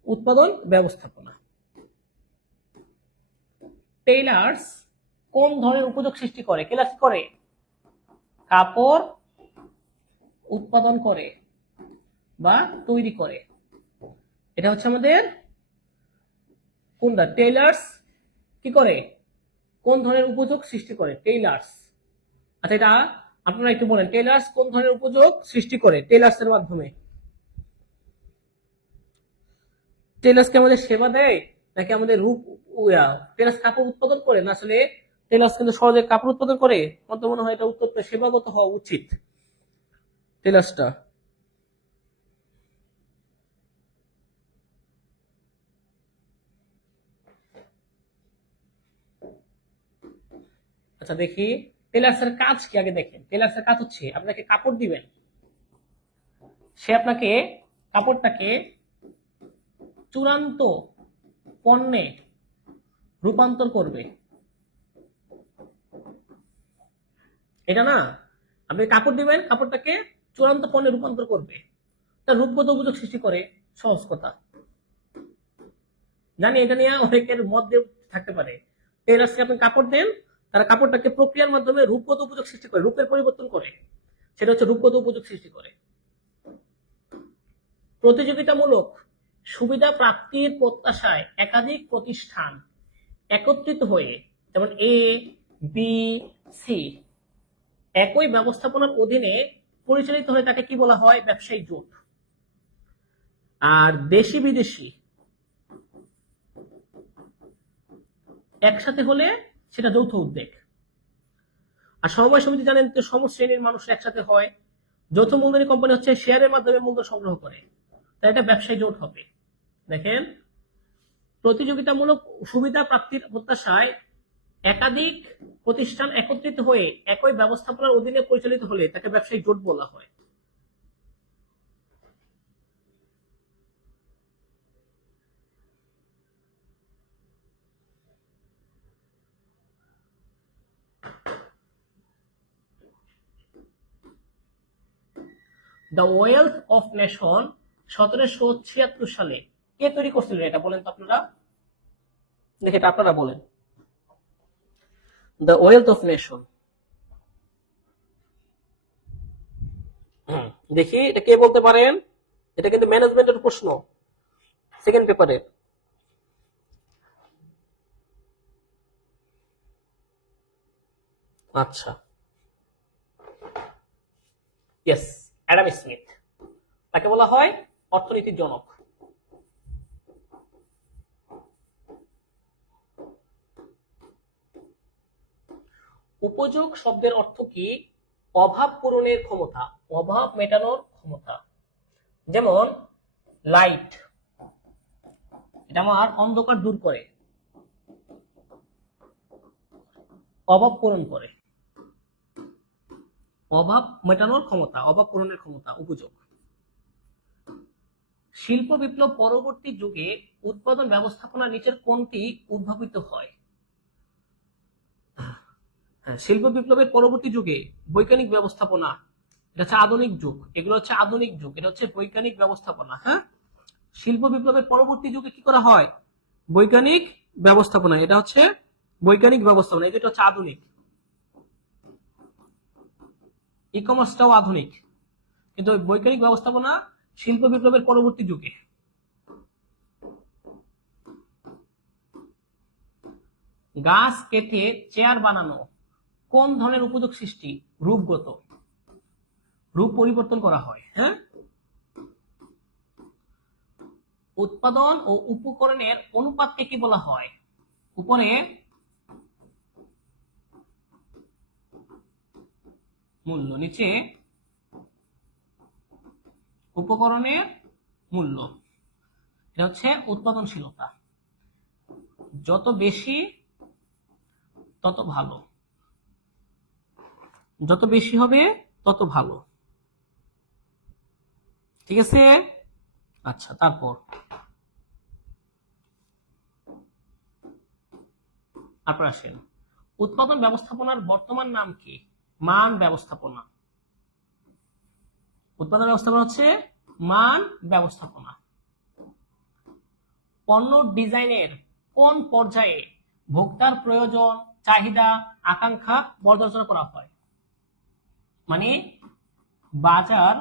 উৎপাদন ব্যবস্থাপনা। টেইলার্স কোন ধরনের উপযোগ সৃষ্টি করে? টেইলার্স করে কাপড় উৎপাদন করে বা তৈরি করে। এটা হচ্ছে আমাদের কোনটা? টেইলার্স কি করে, কোন ধরনের উপযোগ সৃষ্টি করে? টেইলার্স। আচ্ছা, এটা আপনারা একটু বলেন, টেইলার্স কোন ধরনের উপযোগ সৃষ্টি করে টেইলার্স এর মাধ্যমে? টেইলার্স কি আমাদের সেবা দেয়, নাকি আমাদের রূপ? টেইলার্স কাপড় উৎপাদন করে না, আসলে টেইলার্স কিন্তু সহজে কাপড় উৎপাদন করে। আমার তো মনে হয় এটা উত্তরটা সেবাগত হওয়া উচিত টেইলার্সটা। আচ্ছা দেখি, টেইলার্সের কাজ কি আগে দেখেন। টেইলার্সের কাজ হচ্ছে আপনাকে কাপড় দিবেন, সে আপনাকে কাপড়টাকে চূড়ান্ত পণ্যে রূপান্তর করবে। এটা না, আপনি কাপড় দিবেন, কাপড়টাকে চূড়ান্ত পণ্যে রূপান্তর করবে। তার রূপগত উপযোগ সৃষ্টি করে, সহজ কথা। জানি এটা নিয়ে অনেকের মধ্যে থাকতে পারে। টেইলার্সকে আপনি কাপড় দেন, তারা কাপড়টাকে প্রক্রিয়ার মাধ্যমে রূপগত উপযোগ সৃষ্টি করে, রূপের পরিবর্তন করে, সেটা হচ্ছে রূপগত উপযোগ সৃষ্টি করে। প্রতিযোগিতামূলক সুবিধা প্রাপ্তির প্রত্যাশায় একাধিক প্রতিষ্ঠান একত্রিত হয়ে, যেমন এ, বি, সি, একই ব্যবস্থাপনার অধীনে পরিচালিত হয়ে, তাকে কি বলা হয়? ব্যবসায়িক জোট। আর দেশি বিদেশি একসাথে হলে সেটা যৌথ উদ্যোগ। আর সমবায় সমিতি জানেন তো সমশ্রেণীর মানুষ একসাথে হয়। যৌথ মূলধনী কোম্পানি হচ্ছে শেয়ারের মাধ্যমে মূলধন সংগ্রহ করে, তাই এটা ব্যবসায়ী জোট হবে। দেখেন, প্রতিযোগিতামূলক সুবিধা প্রাপ্তির প্রত্যাশায় একাধিক প্রতিষ্ঠান একত্রিত হয়ে একই ব্যবস্থাপনার অধীনে পরিচালিত হলে তাকে ব্যবসায়িক জোট বলা হয়। দ্য ওয়েলথ অফ নেশন 1776 সালে কে তৈরি করছিলেন এটা বলেন তো আপনারা, দেখে এটা আপনারা বলেন। দ্য ওয়েলথ অফ নেশন, দেখি এটা কে বলতে পারেন। এটা কিন্তু ম্যানেজমেন্টের প্রশ্ন, সেকেন্ড পেপারে। আচ্ছা, ইয়েস, অ্যাডাম স্মিথ। তাকে বলা হয় অর্থনীতির জনক। উপযোগ শব্দের অর্থ কি? অভাব পূরণের ক্ষমতা, অভাব মেটানোর ক্ষমতা। যেমন লাইট, এটা আমার অন্ধকার দূর করে, অভাব পূরণ করে। অভাব মেটানোর ক্ষমতা, অভাব পূরণের ক্ষমতা, উপযোগ। শিল্প বিপ্লব পরবর্তী যুগে উৎপাদন ব্যবস্থাপনা নিচের কোনটি উদ্ভাবিত হয়? শিল্প বিপ্লবের পরবর্তী যুগে বৈজ্ঞানিক ব্যবস্থাপনা, এটা হচ্ছে আধুনিক যুগ, এগুলো হচ্ছে আধুনিক যুগ, এটা হচ্ছে বৈজ্ঞানিক ব্যবস্থাপনা। হ্যাঁ, শিল্প বিপ্লবের পরবর্তী যুগে কি করা হয়? বৈজ্ঞানিক ব্যবস্থাপনা, এটা হচ্ছে বৈজ্ঞানিক ব্যবস্থাপনা, এটা হচ্ছে আধুনিক। ই কমার্সটাও আধুনিক, কিন্তু বৈজ্ঞানিক ব্যবস্থাপনা শিল্প বিপ্লবের পরবর্তী যুগে। গাছ কেটে চেয়ার বানানো কোন ধরনের উপযোগ সৃষ্টি? রূপগত, রূপ পরিবর্তন করা হয়। হ্যাঁ, উৎপাদন ও উপকরণের অনুপাতকে কি বলা হয়? উপরে মূল্য, নিচে উপকরণের মূল্য, এটা হচ্ছে উৎপাদনশীলতা। যত বেশি তত ভালো, যত বেশি হবে তত ভালো। ঠিক আছে? আচ্ছা, তারপর আপনারা আসেন, উৎপাদন ব্যবস্থাপনার বর্তমান নাম কি? মান ব্যবস্থাপনা। উৎপাদন ব্যবস্থাপনা হচ্ছে মান ব্যবস্থাপনা। পণ্য ডিজাইনের কোন পর্যায়ে ভোক্তার প্রয়োজন, চাহিদা, আকাঙ্ক্ষা পর্যালোচনা করা হয়? মানে বাজার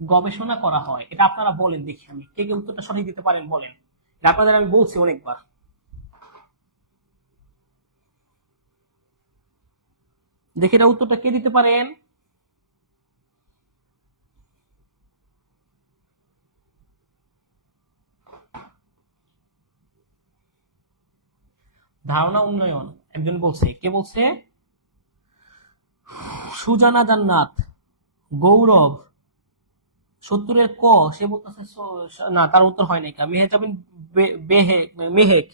গবেষণা করা হয়। এটা আপনারা বলেন, দেখি আমি কে কে উত্তরটা সঠিক দিতে পারেন বলেন। এটা আপনাদের আমি বলছি অনেকবার। দেখি এটা উত্তরটা কে দিতে পারেন। ধারণা উন্নয়ন, একজন বলছে, কে বলছে? সুজানা জান্নাত, গৌরব, 70-এর ক, সে বলতেছে না, তার উত্তর হয় নাই। মেহেজাবিন মেহেক,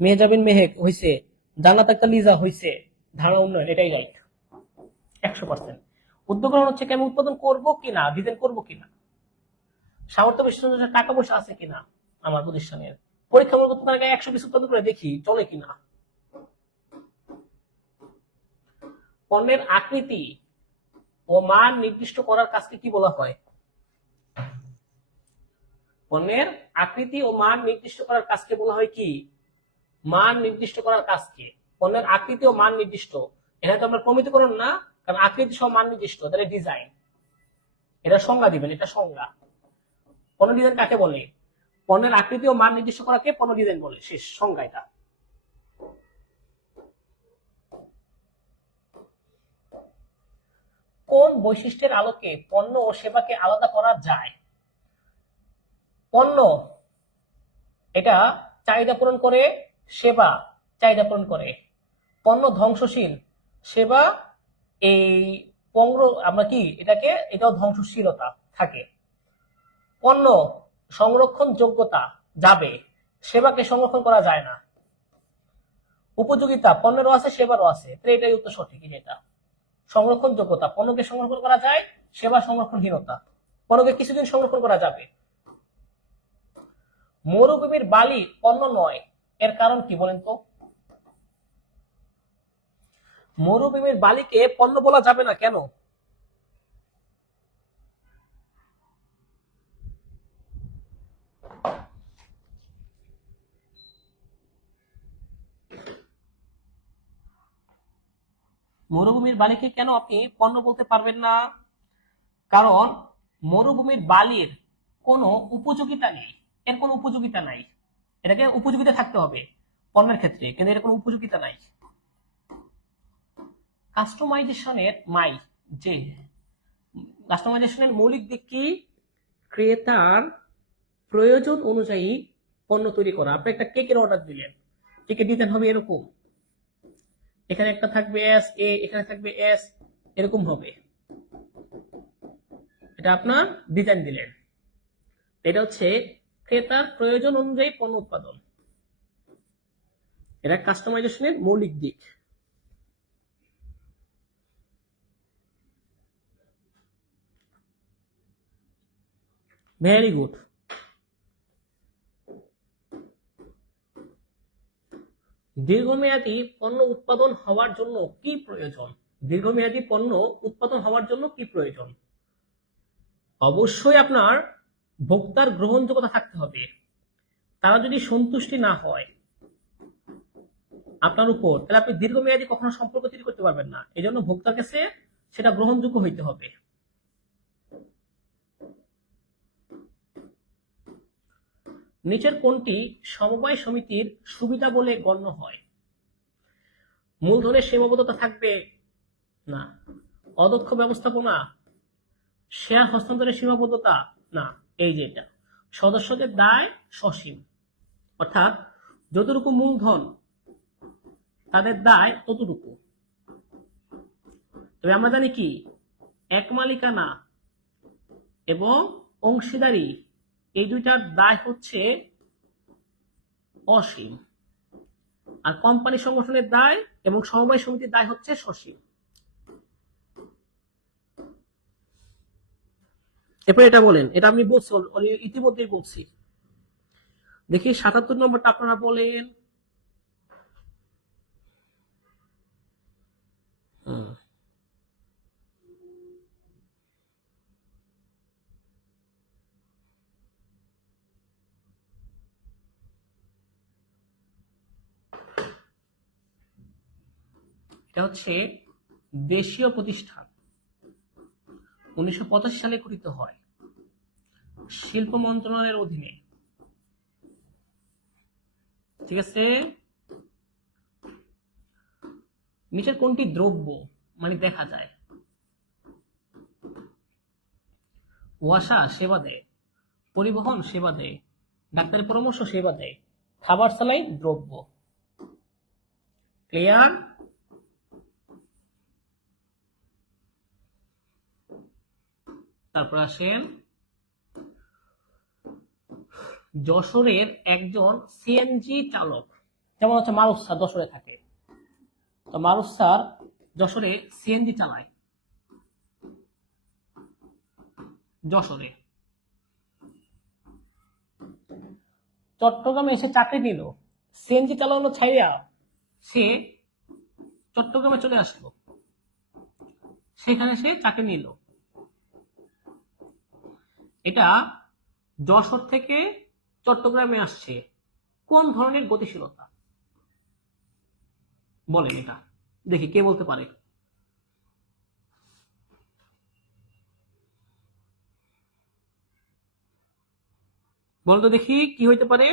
মেহেজাবিন মেহেক হইছে, জান্নাত একটা লিজা হইছে। ধারণা উন্নয়ন, এটাই রাইট 100%। উদ্যোগ গ্রহণ হচ্ছে কি আমি উৎপাদন করবো কিনা, ডিজাইন করবো কিনা, সামর্থ্য বেশি, টাকা পয়সা আছে কিনা আমার প্রতিষ্ঠানের, পরীক্ষামূলক উৎপাদন 100 পিস উৎপাদন করে দেখি চলে কিনা। পণ্যের আকৃতি ও মান নির্দিষ্ট করার কাজকে কি বলা হয়? পণ্যের আকৃতি ও মান নির্দিষ্ট করার কাজকে বলা হয় কি? মান নির্দিষ্ট করার কাজকে। পণ্যের আকৃতি ও মান নির্দিষ্ট, এখানে তো আমরা প্রমিতকরণ না, কারণ আকৃতি সহ মান নির্দিষ্ট, তাহলে ডিজাইন। এটা সংজ্ঞা দিবেন, এটা সংজ্ঞা। পণ্য ডিজাইন কাকে বলে? পণ্যের আকৃতি ও মান নির্দিষ্ট করাকে পণ্য ডিজাইন বলে, শেষ সংজ্ঞা এটা। কোন বৈশিষ্ট্যের আলোকে পণ্য ও সেবাকে আলাদা করা যায়? পণ্য এটা চাহিদা পূরণ করে, সেবা চাহিদা পূরণ করে। পণ্য ধ্বংসশীল, সেবা এই আমরা কি এটাও ধ্বংসশীলতা থাকে। পণ্য সংরক্ষণ যোগ্যতা যাবে, সেবাকে সংরক্ষণ করা যায় না। উপযোগিতা পণ্যেরও আছে সেবারও আছে, এটাই উত্তর সঠিক। এটা সংরক্ষণ যোগ্যতা, পণ্যকে সংরক্ষণ করা যায়, সেবা সংরক্ষণহীনতা, পণ্যকে কিছুদিন সংরক্ষণ করা যাবে। মরুভূমির বালি পণ্য নয়, এর কারণ কি বলেন তো? মরুভূমির বালিকে পণ্য বলা যাবে না কেন? মরুভূমির বালিকে কেন আপনি পণ্য বলতে পারবেন না? কারণ মরুভূমির বালির কোনো উপযোগিতা নেই, এর কোনো উপযোগিতা নাই। এটাকে উপযোগিতা থাকতে হবে পণ্যের ক্ষেত্রে, কিন্তু এর কোনো উপযোগিতা নাই। কাস্টমাইজেশনের মৌলিক দিক কি? ক্রেতার প্রয়োজন অনুযায়ী পণ্য তৈরি করা। আপনি একটা কেকের অর্ডার দিলেন, কেকের ডিজাইন হবে এরকম, এখানে একটা থাকবে এস, এখানে থাকবে এস, এরকম হবে। এটা আপনার ডিজাইন দিলেন, এটা হচ্ছে ক্রেতার প্রয়োজন অনুযায়ী পণ্য উৎপাদন। এটা কাস্টমাইজেশনের মৌলিক দিক। Very good. দীর্ঘমেয়াদী পণ্য উৎপাদন হওয়ার জন্য কি প্রয়োজন? দীর্ঘমেয়াদী পণ্য উৎপাদন হওয়ার জন্য কি প্রয়োজন? অবশ্যই আপনার ভোক্তার গ্রহণযোগ্যতা থাকতে হবে। তারা যদি সন্তুষ্টি না হয় আপনার উপর, তাহলে আপনি দীর্ঘমেয়াদী কখনো সম্পর্ক তৈরি করতে পারবেন না। এই জন্য ভোক্তার কাছে সেটা গ্রহণযোগ্য হইতে হবে। নিচের কোনটি সমবায় সমিতির সুবিধা বলে গণ্য হয়? মূলধনের সীমাবদ্ধতা থাকবে না। অদক্ষ ব্যবস্থাপনা, শেয়ার হস্তান্তরের সীমাবদ্ধতা না। এই যে এটা সদস্যদের দায় সসীম, অর্থাৎ যতটুকু মূলধন তাদের দায় ততটুকু। তবে আমরা জানি কি, এক মালিকানা এবং অংশীদারি এই দুইটার দায় হচ্ছে অসীম, আর কোম্পানি সংগঠনের দায় এবং সমবায় সমিতির দায় হচ্ছে সসীম। এরপর এটা বলেন, এটা আপনি বলছেন ইতিমধ্যেই বলছি। দেখি ৭৭ নম্বরটা আপনারা বলেন। এটা হচ্ছে দেশীয় প্রতিষ্ঠান, ১৯৮৫ সালে গঠিত হয়, শিল্প মন্ত্রণালয়ের অধীনে। ঠিক আছে। নিচের কোনটি দ্রব্য মানে দেখা যায়? ওয়াসা সেবা দেয়, পরিবহন সেবা দেয়, ডাক্তারের পরামর্শ সেবা দেয়, খাবার সালাইন দ্রব্য। ক্লিয়ার? তারপর আসেন, যশোরের একজন সিএনজি চালক, যেমন হচ্ছে মারুফ স্যার যশোরে থাকে, তো মারুফ স্যার যশোরে সিএনজি চালায়। যশোরে চট্টগ্রামে এসে চাকরি নিল, সিএনজি চালানো ছাইয়া সে চট্টগ্রামে চলে আসলো, সেখানে সে চাকরি নিল। এটা যশোর থেকে চট্টগ্রামে আসছে, কোন ধরনের গতিশীলতা বলেন? এটা দেখি কে বলতে পারে। বলতো দেখি কি হইতে পারে।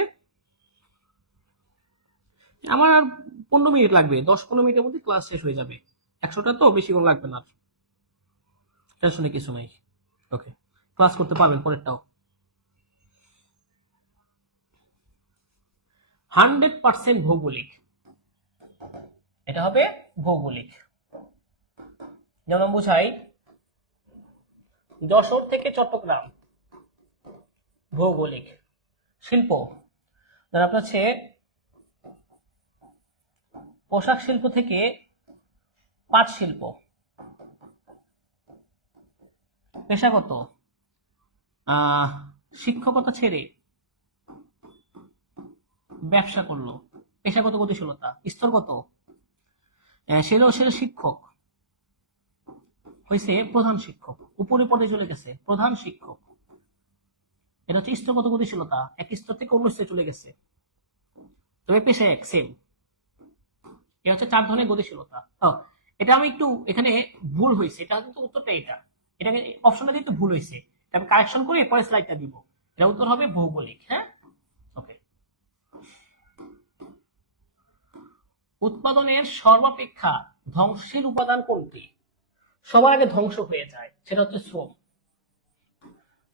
আমার আর 15 মিনিট লাগবে, 10-15 মিনিটের মধ্যে ক্লাস শেষ হয়ে যাবে। 100টা তো বেশিক্ষণ লাগবে না, টেনশনে কিছু নাই। ওকে, ক্লাস করতে পারবেন পরেরটাও। 100% ভৌগোলিক, এটা হবে ভৌগোলিক। যেমন বুঝাই, যশোর থেকে চট্টগ্রাম ভৌগোলিক। শিল্প, ধর আপনার হচ্ছে পোশাক শিল্প থেকে পাট শিল্প। পেশাগত, শিক্ষকতা ছেড়ে ব্যবসা করলো, পেশাগত গতিশীলতা। স্তরগত, সেটা শিক্ষক হয়েছে প্রধান শিক্ষক, উপরে পদে চলে গেছে প্রধান শিক্ষক। এটা হচ্ছে স্তরগত গতিশীলতা, এক স্তর থেকে অন্য স্তরে চলে গেছে, তবে পেশা এক সেম। এটা হচ্ছে 4 ধরনের গতিশীলতা। এটা আমি একটু এখানে ভুল হয়েছে, এটা কিন্তু উত্তরটা এটা, এটাকে অপশনটা দিয়ে একটু ভুল হয়েছে, আমি কারেকশন করে পরে স্লাইডটা দিব। এটা উত্তর হবে ভৌগোলিক। হ্যাঁ, ওকে। উৎপাদনের সর্বাপেক্ষা ধ্বংসশীল উপাদান কোনটি? সবার আগে ধ্বংস হয়ে যায়, সেটা হচ্ছে শ্রম।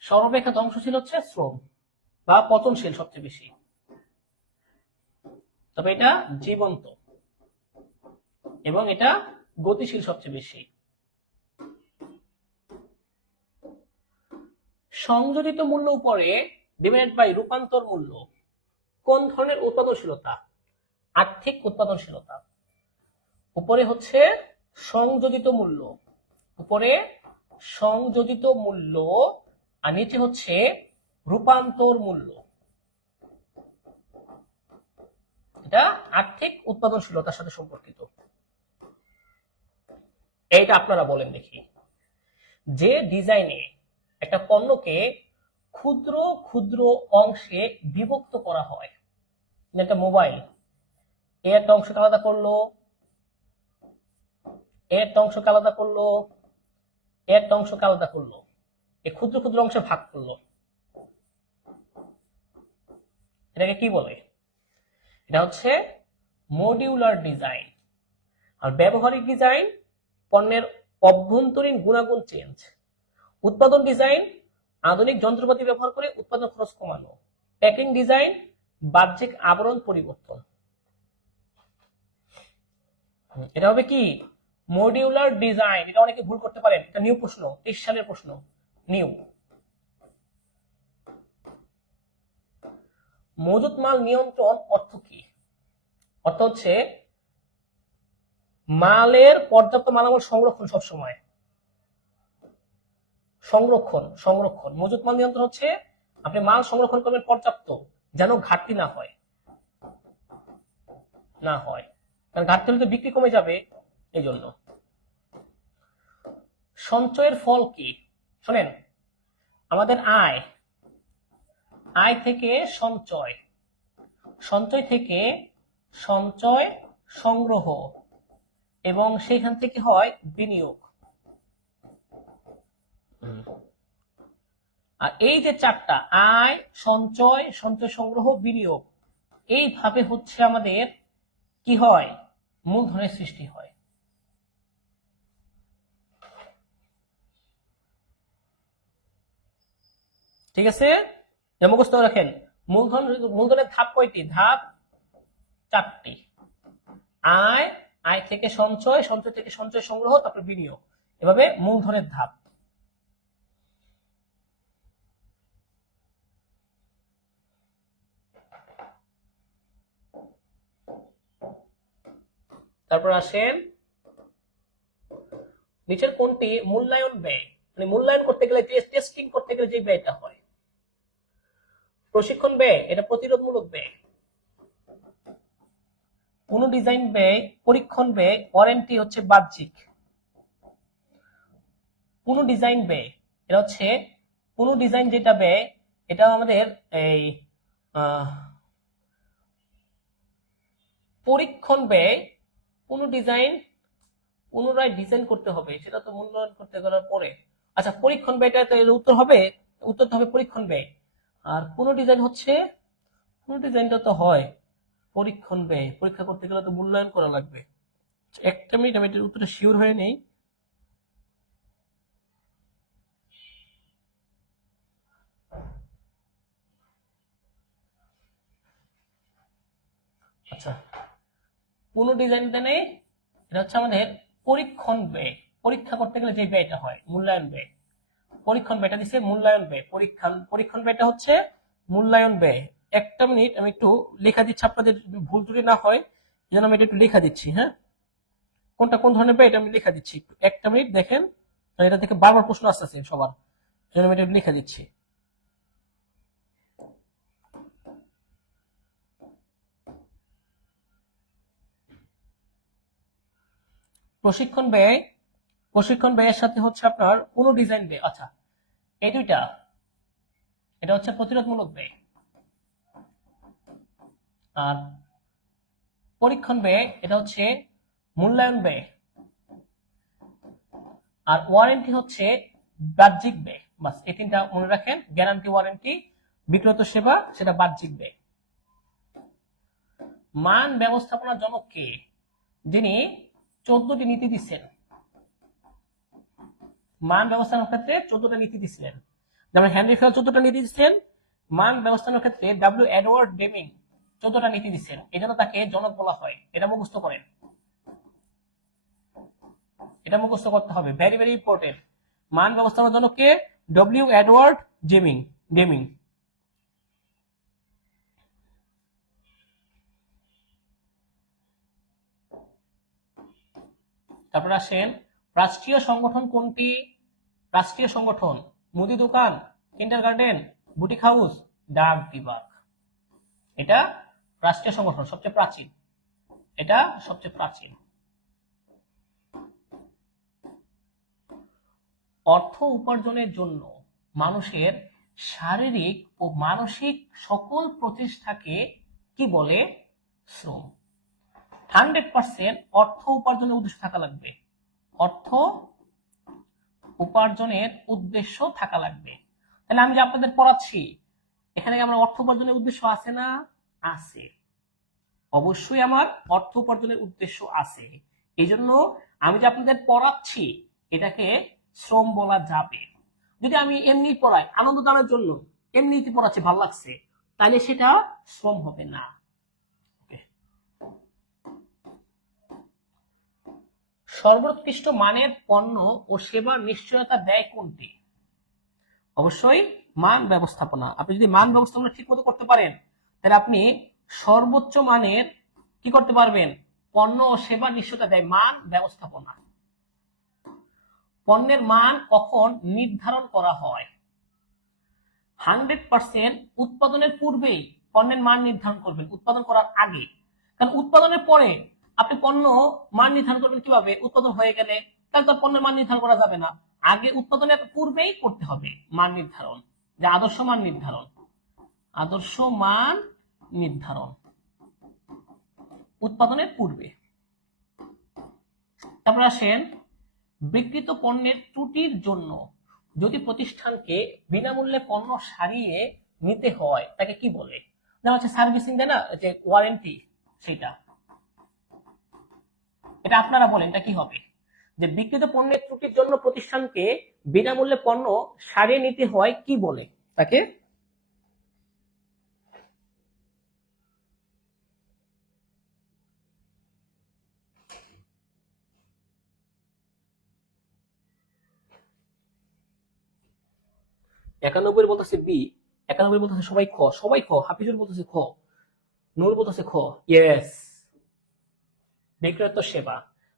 সর্বাপেক্ষা ধ্বংসশীল হচ্ছে শ্রম বা পতনশীল সবচেয়ে বেশি, তবে এটা জীবন্ত এবং এটা গতিশীল সবচেয়ে বেশি। সংযোজিত মূল্য উপরে ডিভাইডেড বাই রূপান্তর মূল্য কোন ধরনের উৎপাদনশীলতা? আর্থিক উৎপাদনশীলতা। উপরে হচ্ছে সংযোজিত মূল্য, উপরে সংযোজিত মূল্য, আর নিচে হচ্ছে রূপান্তর মূল্য। এটা আর্থিক উৎপাদনশীলতার সাথে সম্পর্কিত। এইটা আপনারা বলেন দেখি, যে ডিজাইনে একটা পণ্যকে ক্ষুদ্র ক্ষুদ্র অংশে বিভক্ত করা হয়, একটা মোবাইল, এর একটা অংশকে আলাদা করলো, এর একটা অংশকে আলাদা করলো, এর একটা অংশকে আলাদা করলো, এই ক্ষুদ্র ক্ষুদ্র অংশে ভাগ করলো, এটাকে কি বলে? এটা হচ্ছে মডিউলার ডিজাইন। আর ব্যবহারিক ডিজাইন পণ্যের অভ্যন্তরীণ গুণাগুণ চেঞ্জ। উৎপাদন ডিজাইন আধুনিক যন্ত্রপাতি ব্যবহার করে উৎপাদন খরচ কমানো। প্যাকিং ডিজাইন বাহ্যিক আবরণ পরিবর্তন। এটা হবে কি? Modular design. এটা অনেকে ভুল করতে পারেন, এটা নিউ প্রশ্ন, 23 সালের প্রশ্ন, নিউ। মজুত মাল নিয়ন্ত্রণ অর্থ কি? অর্থ হচ্ছে মালের পর্যাপ্ত মালামাল সংরক্ষণ, সবসময় সংরক্ষণ। সংরক্ষণ, মজুত মাল নিয়ন্ত্রণ হচ্ছে আপনি মাল সংরক্ষণ করবেন পর্যাপ্ত, যেন ঘাটতি না হয়, না হয়, কারণ ঘাটতি হলে তো বিক্রি কমে যাবে, এই জন্য। সঞ্চয়ের ফল কি? শোনেন, আমাদের আয়, আয় থেকে সঞ্চয়, সঞ্চয় থেকে সঞ্চয় সংগ্রহ, এবং সেখান থেকে হয় বিনিয়োগ। আর এই যে 4টা, আয়, সঞ্চয়, সঞ্চয় সংগ্রহ, বিনিয়োগ, এইভাবে হচ্ছে আমাদের কি হয়? মূলধনের সৃষ্টি হয়। ঠিক আছে, মুখস্থ রাখেন। মূলধনের ধাপ কয়টি? ধাপ 4টি। আয়, আয় থেকে সঞ্চয়, সঞ্চয় থেকে সঞ্চয় সংগ্রহ, তারপর বিনিয়োগ, এভাবে মূলধনের ধাপ। তারপর আসেন, নিচের কোনটি মূল্যায়ন ব্যয়? মানে মূল্যায়ন করতে গেলে, টেস্টিং করতে গেলে যে ব্যয়টা হয়। প্রশিক্ষণ ব্যয়, এটা প্রতিরোধমূলক ব্যয়। পুনঃ ডিজাইন ব্যয়, পরীক্ষণ ব্যয়, ওয়ারেন্টি হচ্ছে বাহ্যিক। পুনঃ ডিজাইন ব্যয়, এটা হচ্ছে পুনঃ ডিজাইন যেটা ব্যয়, এটা আমাদের এই পরীক্ষণ ব্যয়। পুনঃ ডিজাইন, পুনরায় ডিজাইন করতে হবে, সেটা তো মূল্যায়ন করতে করার পরে। আচ্ছা, পরীক্ষণ ব্যয়টা উত্তর হবে, উত্তরটা হবে পরীক্ষণ ব্যয়। আর পুনঃ ডিজাইন হচ্ছে, পুনঃ ডিজাইনটা তো হয় পরীক্ষণ ব্যয়, পরীক্ষা করতে গেলে তো মূল্যায়ন করা লাগবে। একটা মিনিট, আমি এটার উত্তরটা শিওর হয়ে নেই। আচ্ছা, পুনঃ ডিজাইনটা নেই, এটা হচ্ছে আমাদের পরীক্ষণ ব্যয়। পরীক্ষা করতে গেলে যে ব্যয়টা হয় মূল্যায়ন ব্যয়, পরীক্ষণ ব্যয়টা দিচ্ছে মূল্যায়ন ব্যয়, পরীক্ষণ ব্যয়টা হচ্ছে মূল্যায়ন ব্যয়। একটা মিনিট আমি একটু লেখা দিচ্ছি, আপনাদের ভুল ত্রুটি না হয় যেন আমি এটা একটু লেখা দিচ্ছি। হ্যাঁ, কোনটা কোন ধরনের ব্যয় এটা আমি লেখা দিচ্ছি, একটা মিনিট দেখেন, এটা থেকে বারবার প্রশ্ন আসতেছে সবার, যেন আমি এটা লেখা দিচ্ছি। প্রশিক্ষণ ব্যয়, প্রশিক্ষণ ব্যয়ের সাথে হচ্ছে আপনার কোন ডিজাইন ব্যয়। আচ্ছা, এই দুইটা, এটা হচ্ছে প্রতিরোধমূলক ব্যয়, আর পরীক্ষণ ব্যয় এটা হচ্ছে মূল্যায়ন ব্যয়, আর ওয়ারেন্টি হচ্ছে বাহ্যিক ব্যয়। বাস এই তিনটা মনে রাখেন, গ্যারান্টি, ওয়ারেন্টি, বিক্রত সেবা, সেটা বাহ্যিক ব্যয়। মান ব্যবস্থাপনার জনক কে? যিনি 14টি নীতি দিচ্ছেন, মান ব্যবস্থাপনার ক্ষেত্রে 14টা নীতি দিচ্ছিলেন। যেমন হেনরি ফেল 14টা নীতি দিচ্ছেন, মান ব্যবস্থাপনার ক্ষেত্রে ডাব্লিউ এডওয়ার্ড ডেমিং 14টা নীতি দিচ্ছেন, এই জন্য তাকে জনক বলা হয়। এটা মুখস্থ করেন, এটা মুখস্থ করতে হবে, ভেরি ভেরি ইম্পর্টেন্ট। মান ব্যবস্থাপনার জনককে ডব্লিউ এডওয়ার্ড ডেমিং। তারপর আসেন, রাষ্ট্রীয় সংগঠন কোনটি? রাষ্ট্রীয় সংগঠন মুদি দোকান, কিন্ডারগার্টেন, বুটিক হাউস, ডাক বিভাগ। এটা রাষ্ট্রীয় সংগঠন, সবচেয়ে প্রাচীন, এটা সবচেয়ে প্রাচীন। অর্থ উপার্জনের জন্য মানুষের শারীরিক ও মানসিক সকল প্রচেষ্টাকে কি বলে? শ্রম। 100% অর্থ উপার্জনের উদ্দেশ্য থাকা লাগবে, অর্থ উপার্জনের উদ্দেশ্য থাকা লাগবে। তাহলে আমি যে আপনাদের পড়াচ্ছি, এখানে আমার অর্থ উপার্জনের উদ্দেশ্য আছে না? আছে, অবশ্যই আমার অর্থ উপার্জনের উদ্দেশ্য আছে। এই জন্য আমি যে আপনাদের পড়াচ্ছি এটাকে শ্রম বলা যাবে। যদি আমি এমনি পড়াই আনন্দ দানের জন্য, এমনিতে পড়াচ্ছি ভালো লাগছে, তাহলে সেটা শ্রম হবে না। সর্বোৎকৃষ্ট মানের পণ্য ও সেবার নিশ্চয়তা দেয় কোনটি? অবশ্যই মান ব্যবস্থাপনা। আপনি যদি মান ব্যবস্থাপনা ঠিক মতো করতে পারেন, তাহলে আপনি সর্বোচ্চ মানের কি করতে পারবেন? পণ্য ও সেবা নিশ্চয়তা দেয় মান ব্যবস্থাপনা। পণ্যের মান কখন নির্ধারণ করা হয়? 100% উৎপাদনের পূর্বেই পণ্যের মান নির্ধারণ করবেন, উৎপাদন করার আগে। কারণ উৎপাদনের পরে আপনি পণ্য মান নির্ধারণ করবেন কিভাবে? উৎপাদন হয়ে গেলে তাহলে তো পণ্যের মান নির্ধারণ করা যাবে না। আগে উৎপাদনের পূর্বেই করতে হবে মান নির্ধারণ, যে আদর্শ মান নির্ধারণ, আদর্শ মান নির্ধারণ উৎপাদনের পূর্বে। তারপর আসেন, বিক্রিত পণ্যের ত্রুটির জন্য যদি প্রতিষ্ঠানকে বিনামূল্যে পণ্য সারিয়ে নিতে হয় তাকে কি বলে? যেমন হচ্ছে সার্ভিসিং দেয় না, যে ওয়ারেন্টি, সেটা। এটা আপনারা বলেন, এটা কি হবে? যে বিক্রিত পণ্যের ত্রুটির জন্য প্রতিষ্ঠানকে বিনামূল্যে পণ্য সারিয়ে নিতে হয়, কি বলে তাকে? একানব্বই বলতেছে বি, 91 বলতেছে সবাই খ, সবাই খ, হাফিজুর বলতেছে খ, নূর বলতেছে খ। ইয়েস, বিক্রয় সেবা,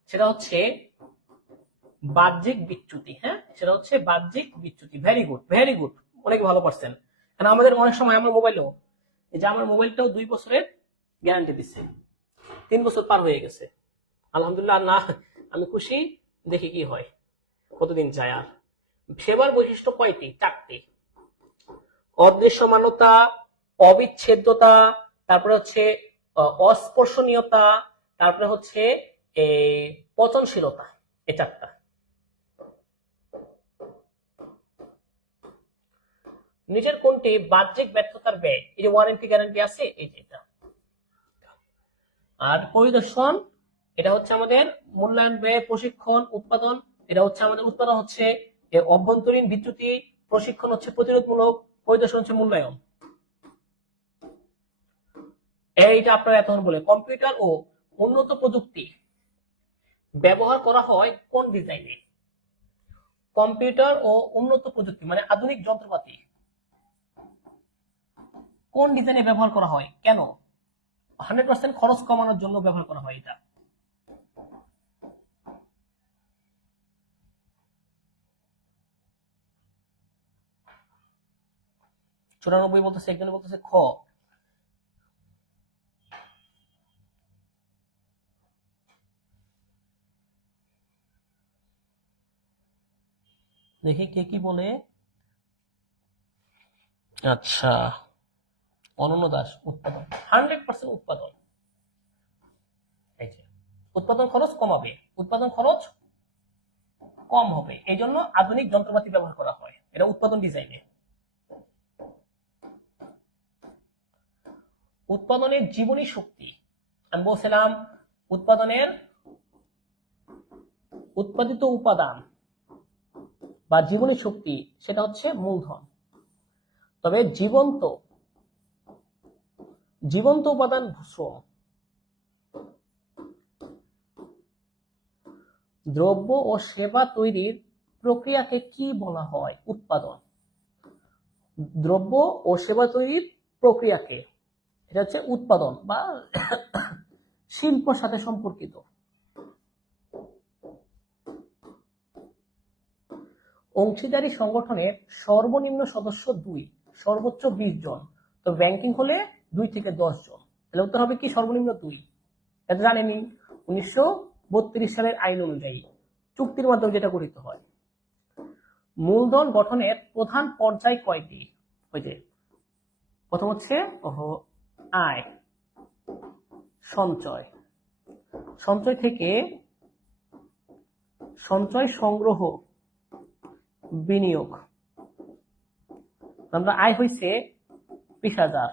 সেটা হচ্ছে বাহ্যিক বিচ্যুতি। হ্যাঁ, সেটা হচ্ছে বাহ্যিক বিচ্যুতি। ভেরি গুড, ভেরি গুড, অনেক ভালো পারছেন। কারণ আমাদের অনেক সময় আমার মোবাইলেও, এই যে আমার মোবাইলটাও 2 বছরের গ্যারান্টি দিচ্ছে, 3 বছর পার হয়ে গেছে, আলহামদুলিল্লাহ। না, আমি খুশি, দেখি কি হয়, কতদিন যায়। আর সেবার বৈশিষ্ট্য কয়টি? 4টি। অদৃশ্যমানতা, অবিচ্ছেদ্যতা, তারপরে হচ্ছে অস্পর্শনীয়তা, তারপরে হচ্ছে পচনশীলতা, এই 4টা। নিচের কোনটি বাহ্যিক ব্যর্থতার ব্যয়? এই যে ওয়ারেন্টি গ্যারান্টি আছে, এটা। আর পরিদর্শন, এটা হচ্ছে আমাদের মূল্যায়ন ব্যয়, প্রশিক্ষণ, উৎপাদন, এটা হচ্ছে আমাদের উৎপাদন হচ্ছে অভ্যন্তরীণ বিচ্যুতি, প্রশিক্ষণ হচ্ছে প্রতিরোধমূলক, পরিদর্শন হচ্ছে মূল্যায়ন। এইটা আপনারা এতক্ষণ বলে। কম্পিউটার ও উন্নত প্রযুক্তি ব্যবহার করা হয় কোন ডিজাইনে? কম্পিউটার ও উন্নত প্রযুক্তি মানে আধুনিক যন্ত্রপাতি কোন ডিজাইনে ব্যবহার করা হয়? কেন? 100% খরচ কমানোর জন্য ব্যবহার করা হয় এটা। চুরানব্বই বলতেছে, একজন বলতেছে খ। দেখি কে কি বলে। আচ্ছা, অনন্য দাস উৎপাদন 100% উৎপাদন। এই যে উৎপাদন খরচ কমাবে, উৎপাদন খরচ কম হবে, এই জন্য আধুনিক যন্ত্রপাতি ব্যবহার করা হয়, এটা উৎপাদন ডিজাইনে। উৎপাদনের জীবনী শক্তি, আমি বলছিলাম উৎপাদনের উৎপাদিত উপাদান বা জীবনী শক্তি সেটা হচ্ছে মূলধন। তবে জীবন্ত উপাদান শ্রম। দ্রব্য ও সেবা তৈরির প্রক্রিয়াকে কি বলা হয়? উৎপাদন। দ্রব্য ও সেবা তৈরির প্রক্রিয়াকে, এটা হচ্ছে উৎপাদন বা শিল্পের সাথে সম্পর্কিত। অংশীদারি সংগঠনের সর্বনিম্ন সদস্য 2, সর্বোচ্চ 20 জন। তো ব্যাংকিং হলে 2 থেকে 10 জন। তাহলে উত্তর হবে কি? সর্বনিম্ন 2। এটা জানেনি 1932 সালের আইন অনুযায়ী চুক্তির মাধ্যমে যেটা গঠিত হয়। মূলধন গঠনের প্রধান পর্যায় কয়টি? ওই যে প্রথম হচ্ছে আয়, সঞ্চয়, সঞ্চয় থেকে সঞ্চয় সংগ্রহ, বিনিয়োগ। আমরা আয় হয়েছে 20,000,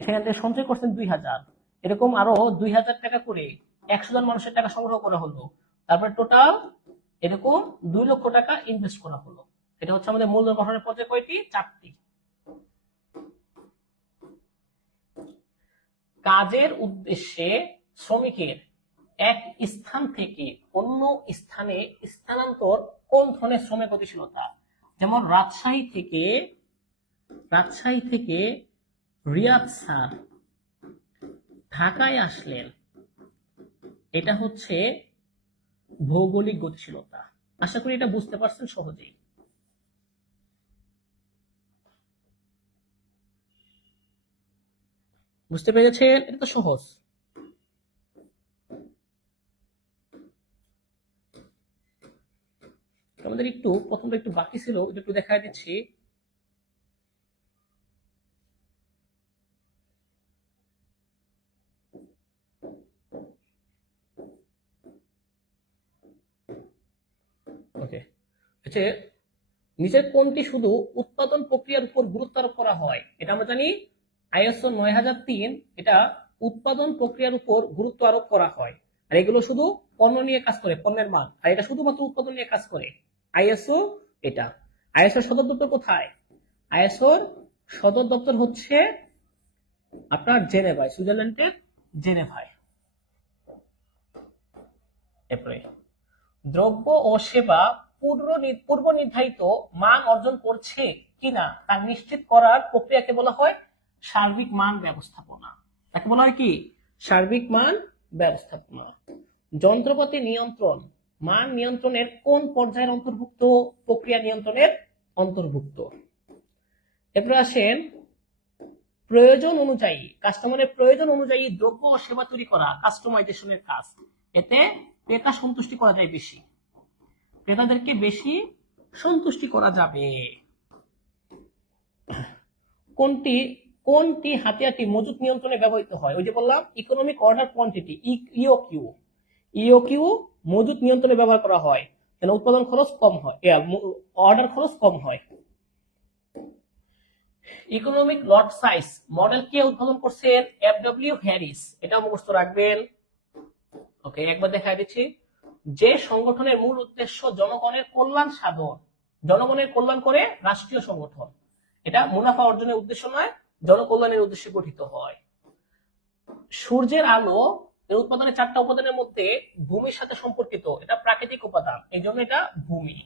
সেখান থেকে সঞ্চয় করছেন 2,000, এরকম আরো 2,000 টাকা করে 100 জন মানুষের টাকা সংগ্রহ করা হলো, তারপরে টোটাল এরকম 2 লক্ষ টাকা ইনভেস্ট করা হলো। এটা হচ্ছে আমাদের মূলধন গঠনের পর্যায়ে কয়টি? 4টি। কাজের উদ্দেশ্যে শ্রমিকের এক স্থান থেকে অন্য স্থানে স্থানান্তর কোন ধরনের শ্রমের গতিশীলতা? যেমন রাজশাহী থেকে রিয়াদ স্যার ঢাকায় আসলেন, এটা হচ্ছে ভৌগোলিক গতিশীলতা। আশা করি এটা বুঝতে পারছেন সহজেই। বুঝতে পেরেছেন? এটা তো সহজ। আমাদের একটু প্রথমটা একটু বাকি ছিল, এটা একটু দেখায় দিচ্ছি। ওকে, আচ্ছা, নিচের কোনটি শুধু উৎপাদন প্রক্রিয়ার উপর গুরুত্ব আরোপ করা হয়? এটা আমরা জানি ISO 9003 এটা উৎপাদন প্রক্রিয়ার উপর গুরুত্ব আরোপ করা হয়। আর এগুলো শুধু পণ্য নিয়ে কাজ করে, পণ্যের মান, আর এটা শুধুমাত্র উৎপাদন নিয়ে কাজ করে। ISO এটা। ISO সদর দপ্তর কোথায়? ISO সদর দপ্তর হচ্ছে আপনার জেনেভায়, সুইজারল্যান্ডের জেনেভায়। এরপরে দ্রব্য ও সেবা পূর্ব নির্ধারিত মান অর্জন করছে কিনা তা নিশ্চিত করার প্রক্রিয়াকে বলা হয় সার্বিক মান ব্যবস্থাপনা। তাকে বলা হয় কি? সার্বিক মান ব্যবস্থাপনা। যন্ত্রপাতি নিয়ন্ত্রণ মান নিয়ন্ত্রণের কোন পর্যায়ের অন্তর্ভুক্ত? প্রক্রিয়া নিয়ন্ত্রণের অন্তর্ভুক্ত। এরপরে আসেন প্রয়োজন অনুযায়ী, কাস্টমারের প্রয়োজন অনুযায়ী দ্রব্য ও সেবা তৈরি করা, কাস্টমাইজেশনের কাজ। এতে ক্রেতা সন্তুষ্টি করা যায় বেশি, ক্রেতাদেরকে বেশি সন্তুষ্টি করা যাবে। কোনটি হাতিয়ারটি মজুত নিয়ন্ত্রণে ব্যবহৃত হয়? ওই যে বললাম ইকোনমিক অর্ডার কোয়ান্টিটি, ইওকিউ মজুত নিয়ন্ত্রণে ব্যবহার করা হয়, যেন উৎপাদন খরচ কম হয়, অর্ডার খরচ কম হয়। ইকোনমিক লট সাইজ মডেল কে উদ্ভাবন করছেন? FW Harris. এটা মুখস্থ রাখবেন। ওকে, একবার দেখাই দিচ্ছি। যে সংগঠনের মূল উদ্দেশ্য জনগণের কল্যাণ সাধন, জনগণের কল্যাণ করে রাষ্ট্রীয় সংগঠন, এটা মুনাফা অর্জনের উদ্দেশ্য নয়, জনকল্যাণের উদ্দেশ্যে গঠিত হয়। সূর্যের আলো এর উৎপাদনের 4টা উপাদানের মধ্যে ভূমির সাথে সম্পর্কিত, এটা প্রাকৃতিক উপাদান, এই জন্য এটা ভূমি।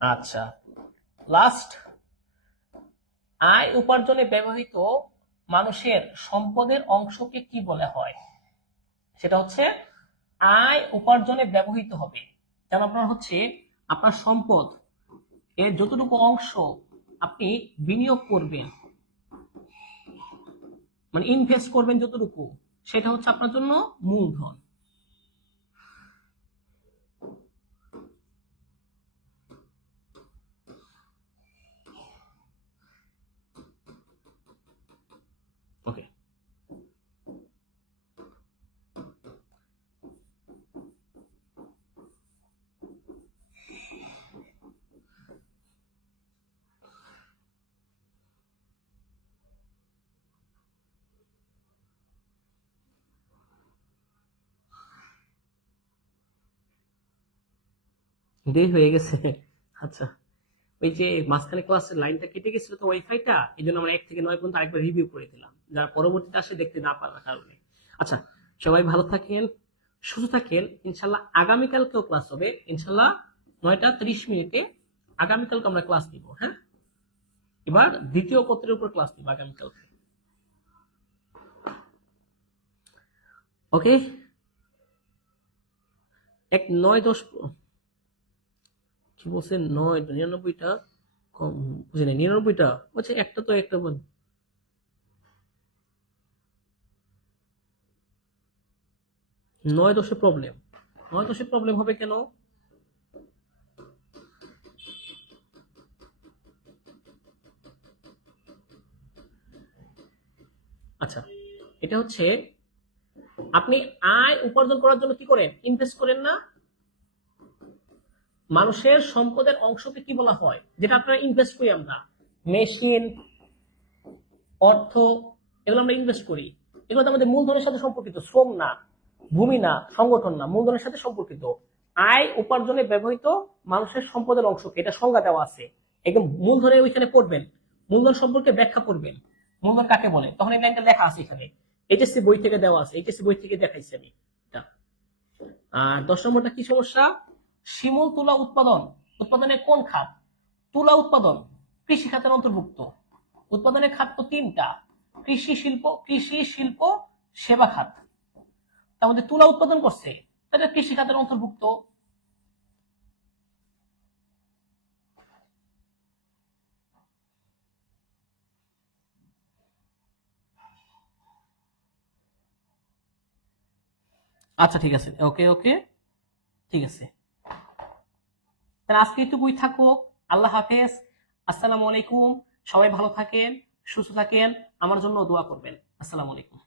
আচ্ছা, লাস্ট, আয় উপার্জনে ব্যবহৃত মানুষের সম্পদের অংশকে কি বলা হয়? সেটা হচ্ছে আয় উপার্জনে ব্যবহৃত হবে, যেমন আপনার হচ্ছে আপনার সম্পদ এর যতটুকু অংশ আপনি বিনিয়োগ করবেন, মানে ইনভেস্ট করবেন যতটুকু, সেটা হচ্ছে আপনার জন্য মূলধন। ওকে, দেরি হয়ে গেছে। আচ্ছা, ওই যে মাঝখানে ক্লাসের লাইনটা কেটে গেছিল তো ওয়াইফাইটা, এই জন্য আমরা 1 থেকে 9 পর্যন্ত আরেকবার রিভিউ করে দিলাম, যারা পরবর্তীতে আসে দেখতে না পারার কারণে। আচ্ছা, সবাই ভালো থাকেন, সুস্থ থাকেন। ইনশাল্লাহ আগামীকালকেও ক্লাস হবে, ইনশাল্লাহ 9টা 30 মিনিটে আগামীকালকে আমরা ক্লাস দিব। হ্যাঁ, এবার দ্বিতীয় পত্রের উপর ক্লাস দিব আগামীকালকে। ওকে, 9 10 কি বলছেন? 99টা কম বুঝি না, 99টা আচ্ছা, একটা তো একটা 9 10 প্রবলেম, 9 10 প্রবলেম হবে কেন? আচ্ছা, এটা হচ্ছে আপনি আয় উপার্জন করার জন্য কি করেন? ইনভেস্ট করেন না? মানুষের সম্পদের অংশকে কি বলা হয়, যেটা আপনারা ইনভেস্ট করি আমরা? মেশিন, অর্থ, এগুলো আমরা ইনভেস্ট করি। এগুলো তো আমাদের মূলধনের সাথে সম্পর্কিত, শ্রম না, ভূমি না, সংগঠন না, মূলধনের সাথে সম্পর্কিত। আয় উপার্জনে ব্যবহৃত মানুষের সম্পদের অংশকে, এটা সংজ্ঞা দেওয়া আছে একদম মূলধনে, ওইখানে পড়বেন, মূলধন সম্পর্কে ব্যাখ্যা করবেন, মূলধন কাকে বলে, তখন এই লাইনটা লেখা আছে এখানে, এইচএসসি বই থেকে দেওয়া আছে, এইচএসসি বই থেকে দেখাইছি আমি এটা। আর 10 নম্বরটা কি সমস্যা? শিমুল তুলা উৎপাদন, উৎপাদনের কোন খাত? তুলা উৎপাদন কৃষি খাতের অন্তর্ভুক্ত। উৎপাদনের খাত তো 3টা, কৃষি শিল্প সেবা খাত। তার মধ্যে তুলা উৎপাদন করছে, এটা কৃষি খাতের অন্তর্ভুক্ত। আচ্ছা ঠিক আছে, ওকে ওকে, ঠিক আছে, তাহলে আজকে এটুকুই থাকো। আল্লাহ হাফেজ, আসসালামু আলাইকুম। সবাই ভালো থাকেন, সুস্থ থাকেন, আমার জন্য দোয়া করবেন। আসসালামু আলাইকুম।